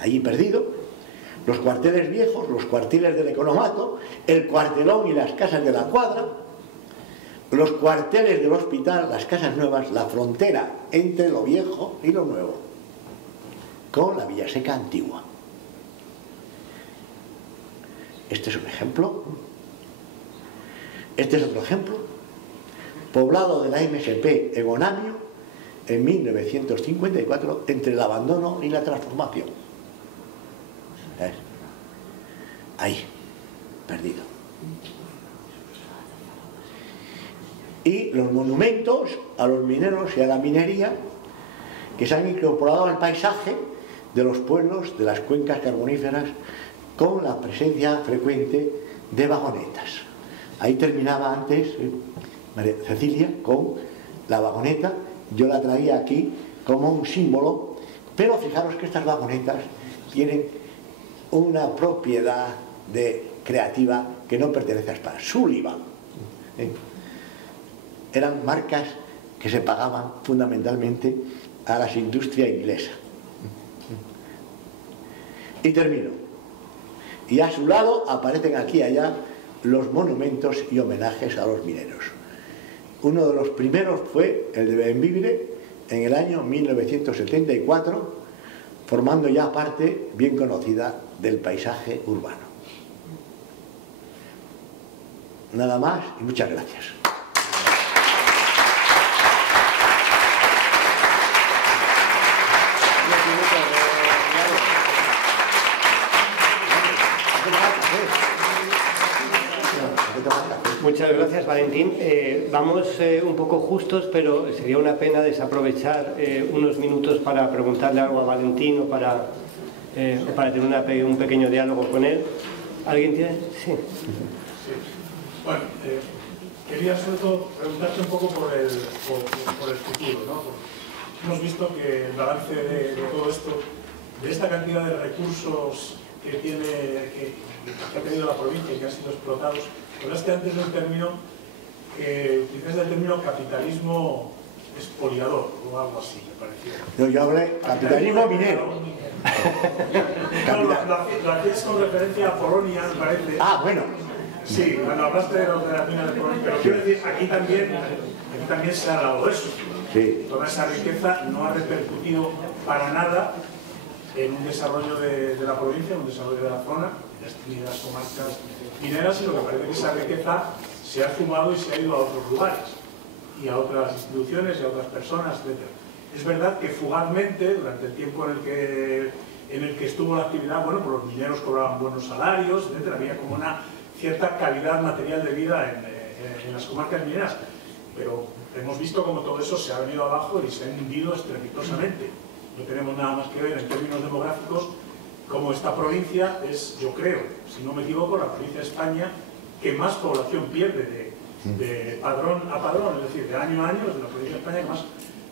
allí perdido, los cuarteles viejos, los cuarteles del economato, el cuartelón y las casas de la cuadra, los cuarteles del hospital, las casas nuevas, la frontera entre lo viejo y lo nuevo, con la Villaseca antigua. Este es un ejemplo. Este es otro ejemplo. Poblado de la MSP Egonamio en 1954, entre el abandono y la transformación. ¿Ves? Ahí, perdido. Y los monumentos a los mineros y a la minería que se han incorporado al paisaje de los pueblos de las cuencas carboníferas, con la presencia frecuente de vagonetas. Ahí terminaba antes María Cecilia con la vagoneta. Yo la traía aquí como un símbolo, pero fijaros que estas vagonetas tienen una propiedad creativa que no pertenece a España. Sullivan. Eran marcas que se pagaban fundamentalmente a las industrias inglesas. Y termino. Y a su lado aparecen aquí y allá los monumentos y homenajes a los mineros. Uno de los primeros fue el de Bembibre en el año 1974, formando ya parte bien conocida del paisaje urbano. nada más y muchas gracias. Muchas gracias, Valentín. Vamos un poco justos, pero sería una pena desaprovechar unos minutos para preguntarle algo a Valentín o para tener un pequeño diálogo con él. ¿Alguien tiene? Sí. Bueno, quería sobre todo preguntarte un poco por el futuro, ¿no? Hemos visto que el balance de todo esto, de esta cantidad de recursos que ha tenido la provincia y que han sido explotados, hablaste antes del término, utilizaste el término capitalismo expoliador o algo así, me pareció. Yo hablé capitalismo minero. Lo hacías con referencia a Polonia, me parece. Ah, bueno. Sí, cuando hablaste de la mina de Polonia, pero quiero decir, aquí también se ha dado eso. Sí. Toda esa riqueza no ha repercutido para nada en un desarrollo de la provincia, en un desarrollo de la zona, ni de las comarcas mineras, sino que parece que esa riqueza se ha fumado y se ha ido a otros lugares, y a otras instituciones, y a otras personas, etc. Es verdad que fugazmente, durante el tiempo en el que estuvo la actividad, bueno, pues los mineros cobraban buenos salarios, etc. Había como una cierta calidad material de vida en las comarcas mineras, pero hemos visto como todo eso se ha venido abajo y se ha hundido estrepitosamente. No tenemos nada más que ver en términos demográficos como esta provincia es, yo creo, si no me equivoco, la provincia de España que más población pierde de padrón a padrón, es decir, de año a año, es la provincia de España que más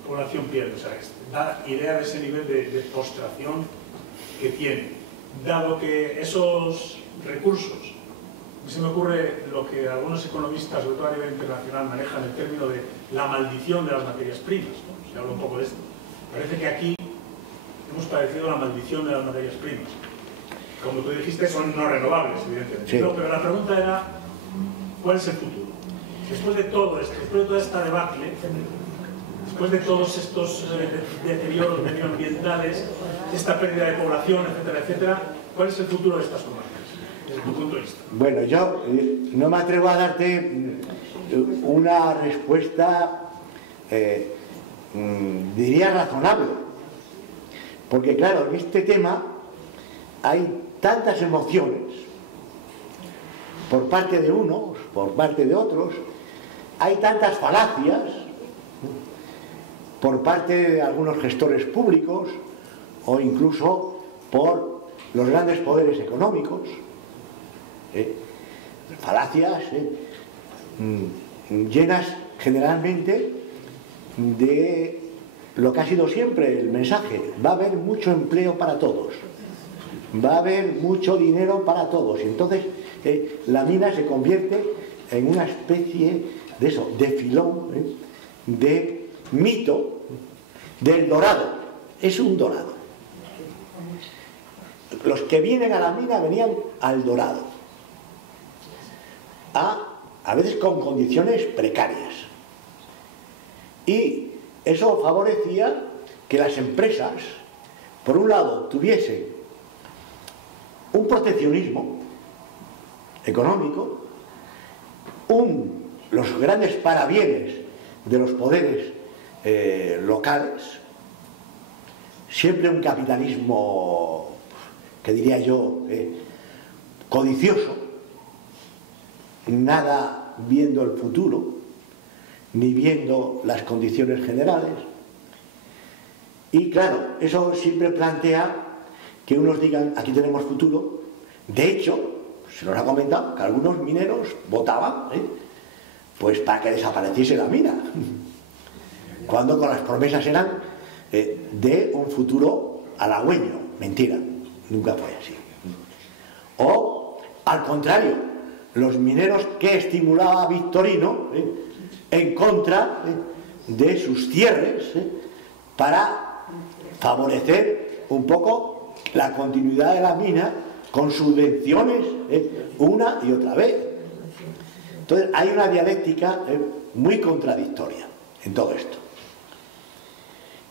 población pierde. O sea, da idea de ese nivel de postración que tiene. Dado que esos recursos, se me ocurre lo que algunos economistas, sobre todo a nivel internacional, manejan el término de la maldición de las materias primas, ¿no? Se habla un poco de esto. Parece que aquí hemos padecido la maldición de las materias primas. Como tú dijiste, son no renovables, evidentemente. Sí. No, pero la pregunta era, ¿cuál es el futuro? Después de todo esto, después de toda esta debacle, después de todos estos deterioros medioambientales, esta pérdida de población, etcétera, etcétera, ¿cuál es el futuro de estas comarcas, desde tu punto de vista? Bueno, yo no me atrevo a darte una respuesta, diría razonable. Porque claro, en este tema hay tantas emociones por parte de unos, por parte de otros, hay tantas falacias por parte de algunos gestores públicos o incluso por los grandes poderes económicos, falacias llenas generalmente de lo que ha sido siempre el mensaje: va a haber mucho empleo para todos, va a haber mucho dinero para todos, y entonces la mina se convierte en una especie de eso, de filón, de mito del dorado. Es un dorado. Los que vienen a la mina venían al dorado, a veces con condiciones precarias, y eso favorecía que las empresas, por un lado, tuviesen un proteccionismo económico, los grandes parabienes de los poderes locales, siempre un capitalismo, que diría yo, codicioso, nada viendo el futuro, ni viendo las condiciones generales. Y claro, eso siempre plantea que unos digan, aquí tenemos futuro. De hecho, se nos ha comentado que algunos mineros votaban pues para que desapareciese la mina, cuando con las promesas eran de un futuro halagüeño. Mentira, nunca fue así. O, al contrario, los mineros que estimulaba Victorino en contra de sus cierres para favorecer un poco la continuidad de la mina con subvenciones una y otra vez. Entonces hay una dialéctica muy contradictoria en todo esto.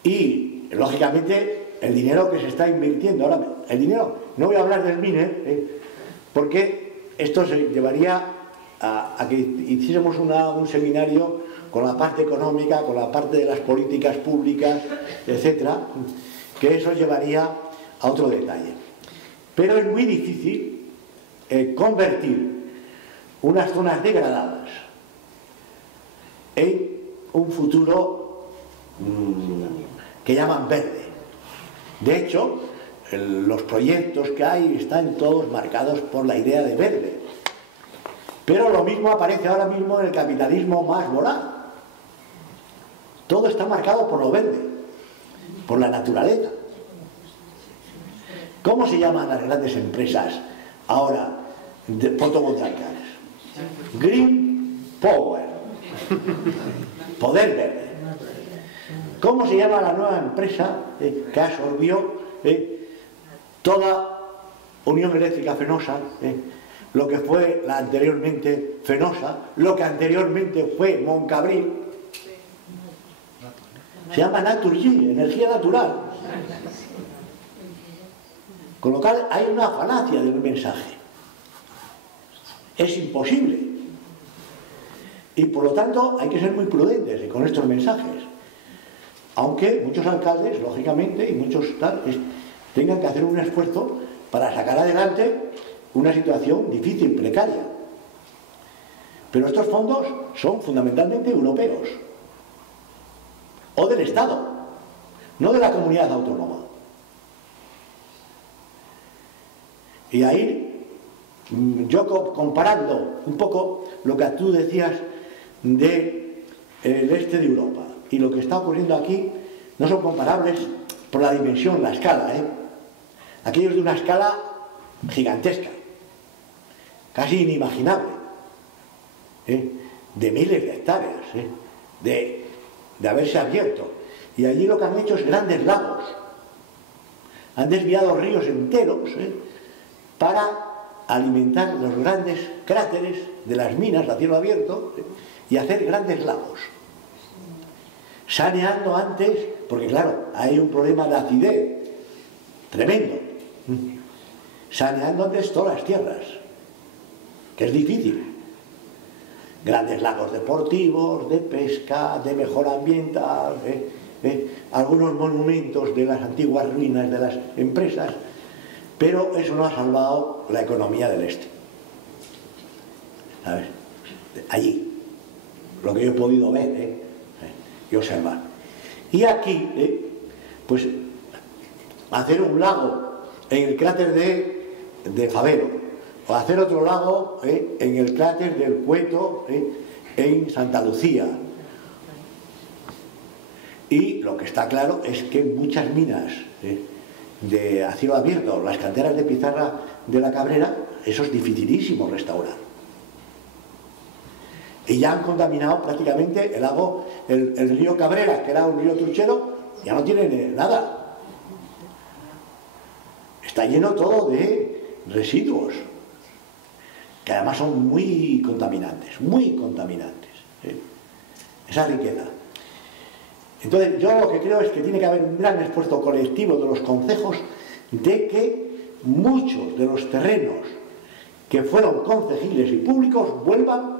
Y lógicamente el dinero que se está invirtiendo ahora, el dinero, no voy a hablar del miner, porque esto se llevaría a que hiciésemos un seminario con la parte económica, con la parte de las políticas públicas, etcétera, que eso llevaría a otro detalle. Pero es muy difícil convertir unas zonas degradadas en un futuro que llaman verde. De hecho, los proyectos que hay están todos marcados por la idea de verde. Pero lo mismo aparece ahora mismo en el capitalismo más voraz. Todo está marcado por lo verde, por la naturaleza. ¿Cómo se llaman las grandes empresas ahora de fotovoltaicas? Green Power, poder verde. ¿Cómo se llama la nueva empresa que absorbió toda Unión Eléctrica Fenosa, lo que fue la anteriormente Fenosa, lo que anteriormente fue Moncabril? Se llama Naturgy, energía natural. Con lo cual hay una falacia del mensaje. Es imposible. Y por lo tanto hay que ser muy prudentes con estos mensajes. Aunque muchos alcaldes, lógicamente, y muchos tal, tengan que hacer un esfuerzo para sacar adelante una situación difícil, precaria. Pero estos fondos son fundamentalmente europeos. O del Estado, no de la comunidad autónoma. Y ahí, yo comparando un poco lo que tú decías del este de Europa y lo que está ocurriendo aquí, no son comparables por la dimensión, la escala, Aquello es de una escala gigantesca, casi inimaginable, de miles de hectáreas, de haberse abierto. Y allí lo que han hecho es grandes lagos. Han desviado ríos enteros para alimentar los grandes cráteres de las minas a cielo abierto y hacer grandes lagos. Saneando antes, porque claro, hay un problema de acidez tremendo. Saneando antes todas las tierras, que es difícil. Grandes lagos deportivos, de pesca, de mejora ambiental, algunos monumentos de las antiguas ruinas de las empresas, pero eso no ha salvado la economía del este. ¿Sabes? Allí, lo que yo he podido ver y observar. Y aquí, pues, hacer un lago en el cráter de Fabero, o hacer otro lago en el cráter del Cueto en Santa Lucía. Y lo que está claro es que muchas minas a cielo abierto, las canteras de pizarra de la Cabrera, eso es dificilísimo restaurar. Y ya han contaminado prácticamente el lago, el río Cabrera, que era un río truchero, ya no tiene nada. Está lleno todo de residuos, que además son muy contaminantes, esa riqueza. Entonces yo lo que creo es que tiene que haber un gran esfuerzo colectivo de los concejos de que muchos de los terrenos que fueron concejiles y públicos vuelvan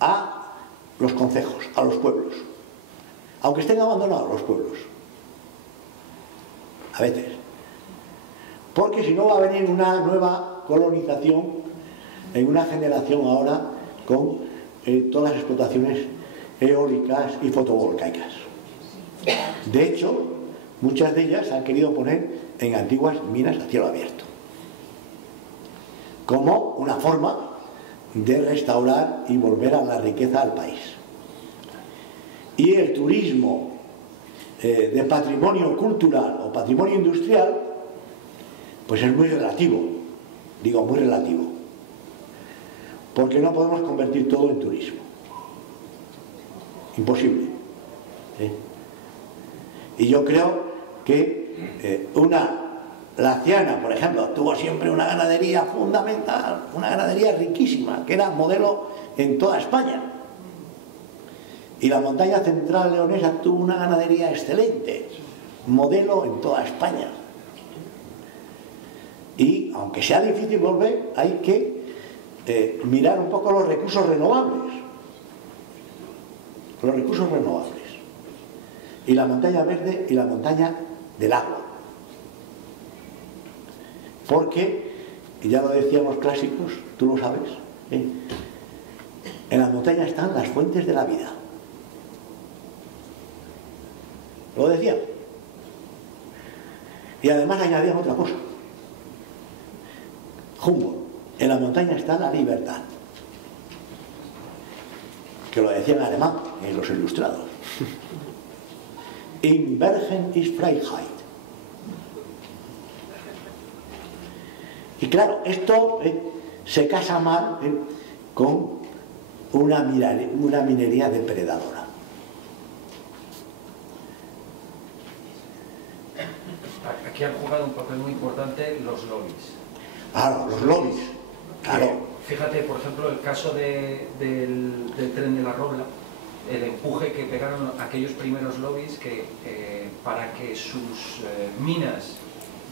a los concejos, a los pueblos, aunque estén abandonados los pueblos, a veces, porque si no va a venir una nueva colonización en una generación ahora con todas las explotaciones eólicas y fotovoltaicas. De hecho, muchas de ellas se han querido poner en antiguas minas a cielo abierto, como una forma de restaurar y volver a la riqueza al país. Y el turismo de patrimonio cultural o patrimonio industrial, pues es muy relativo, digo muy relativo, porque no podemos convertir todo en turismo, imposible. Y yo creo que la Ciana, por ejemplo, tuvo siempre una ganadería fundamental, una ganadería riquísima, que era modelo en toda España. Y la montaña central leonesa tuvo una ganadería excelente, modelo en toda España. Y aunque sea difícil volver, hay que mirar un poco los recursos renovables. Los recursos renovables. Y la montaña verde y la montaña del agua. Porque, y ya lo decían los clásicos, tú lo sabes, en la montaña están las fuentes de la vida. Lo decían. Y además añadían otra cosa. Humboldt, en la montaña está la libertad. Que lo decían en alemán, en los ilustrados. Im Bergen ist Freiheit. Y claro, esto se casa mal con una minería depredadora. Aquí han jugado un papel muy importante los lobbies. Claro, los lobbies. Claro. Fíjate, por ejemplo, el caso del tren de la Robla, el empuje que pegaron aquellos primeros lobbies que para que sus minas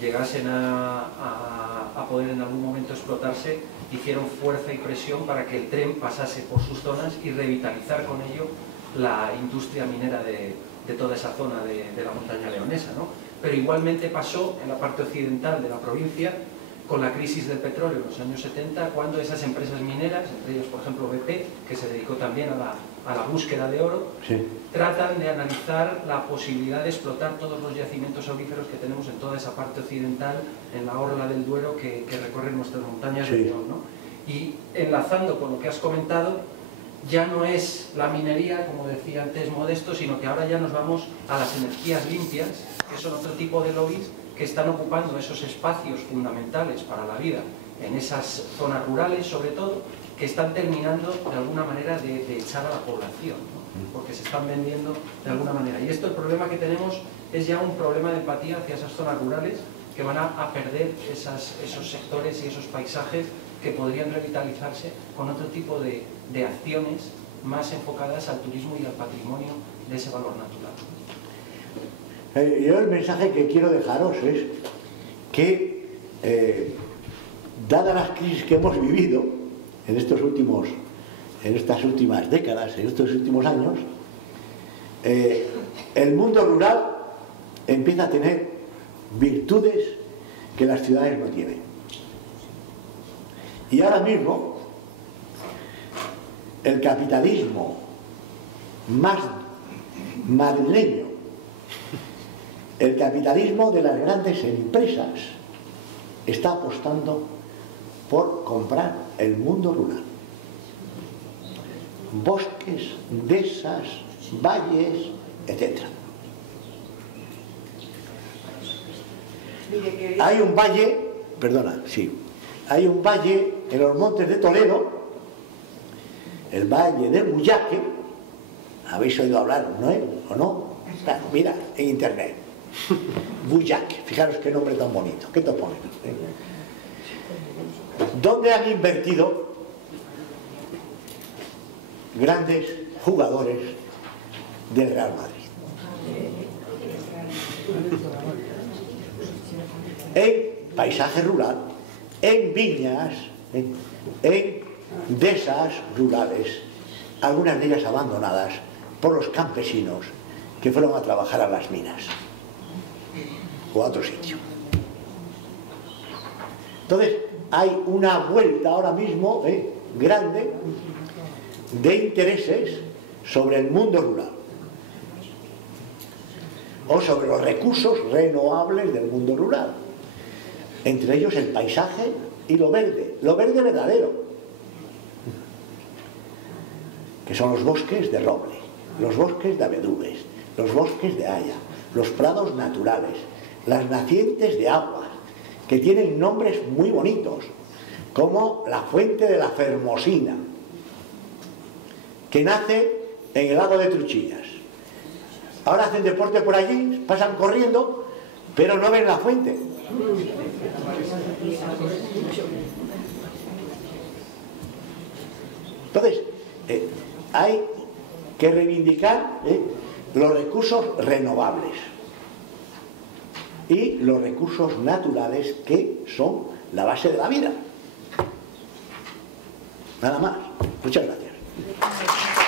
llegasen a poder en algún momento explotarse, hicieron fuerza y presión para que el tren pasase por sus zonas y revitalizar con ello la industria minera de toda esa zona de la montaña leonesa, ¿no? Pero igualmente pasó en la parte occidental de la provincia con la crisis del petróleo en los años 70, cuando esas empresas mineras, entre ellas por ejemplo BP, que se dedicó también a la búsqueda de oro, sí, tratan de analizar la posibilidad de explotar todos los yacimientos auríferos que tenemos en toda esa parte occidental, en la orla del Duero que recorre nuestras montañas, sí, de León, ¿no? Y enlazando con lo que has comentado, ya no es la minería, como decía antes Modesto, sino que ahora ya nos vamos a las energías limpias, que son otro tipo de lobbies que están ocupando esos espacios fundamentales para la vida en esas zonas rurales, sobre todo, que están terminando de alguna manera de echar a la población, ¿no? Porque se están vendiendo de alguna manera. Y esto, el problema que tenemos es ya un problema de empatía hacia esas zonas rurales que van a perder esos sectores y esos paisajes que podrían revitalizarse con otro tipo de acciones más enfocadas al turismo y al patrimonio de ese valor natural. Yo el mensaje que quiero dejaros es que, dadas las crisis que hemos vivido en estas últimas décadas, en estos últimos años, el mundo rural empieza a tener virtudes que las ciudades no tienen. Y ahora mismo, el capitalismo más madrileño, el capitalismo de las grandes empresas, está apostando por comprar el mundo rural. Bosques, dehesas, valles, etc. Hay un valle, perdona, sí, hay un valle en los montes de Toledo, el valle de Buyaque. ¿Habéis oído hablar, no? ¿O no? Claro, mira, en internet. Buyaque, fijaros qué nombre tan bonito, qué topónimo, ¿eh? ¿Dónde han invertido grandes jugadores del Real Madrid? En paisaje rural, en viñas, en dehesas rurales, algunas de ellas abandonadas por los campesinos que fueron a trabajar a las minas o a otro sitio. Entonces hay una vuelta ahora mismo grande de intereses sobre el mundo rural o sobre los recursos renovables del mundo rural, entre ellos el paisaje y lo verde verdadero, que son los bosques de roble, los bosques de abedules, los bosques de haya, los prados naturales, las nacientes de agua, que tienen nombres muy bonitos, como la fuente de la Fermosina, que nace en el lago de Truchillas. Ahora hacen deporte por allí, pasan corriendo, pero no ven la fuente. Entonces, hay que reivindicar los recursos renovables y los recursos naturales, que son la base de la vida. Nada más. Muchas gracias.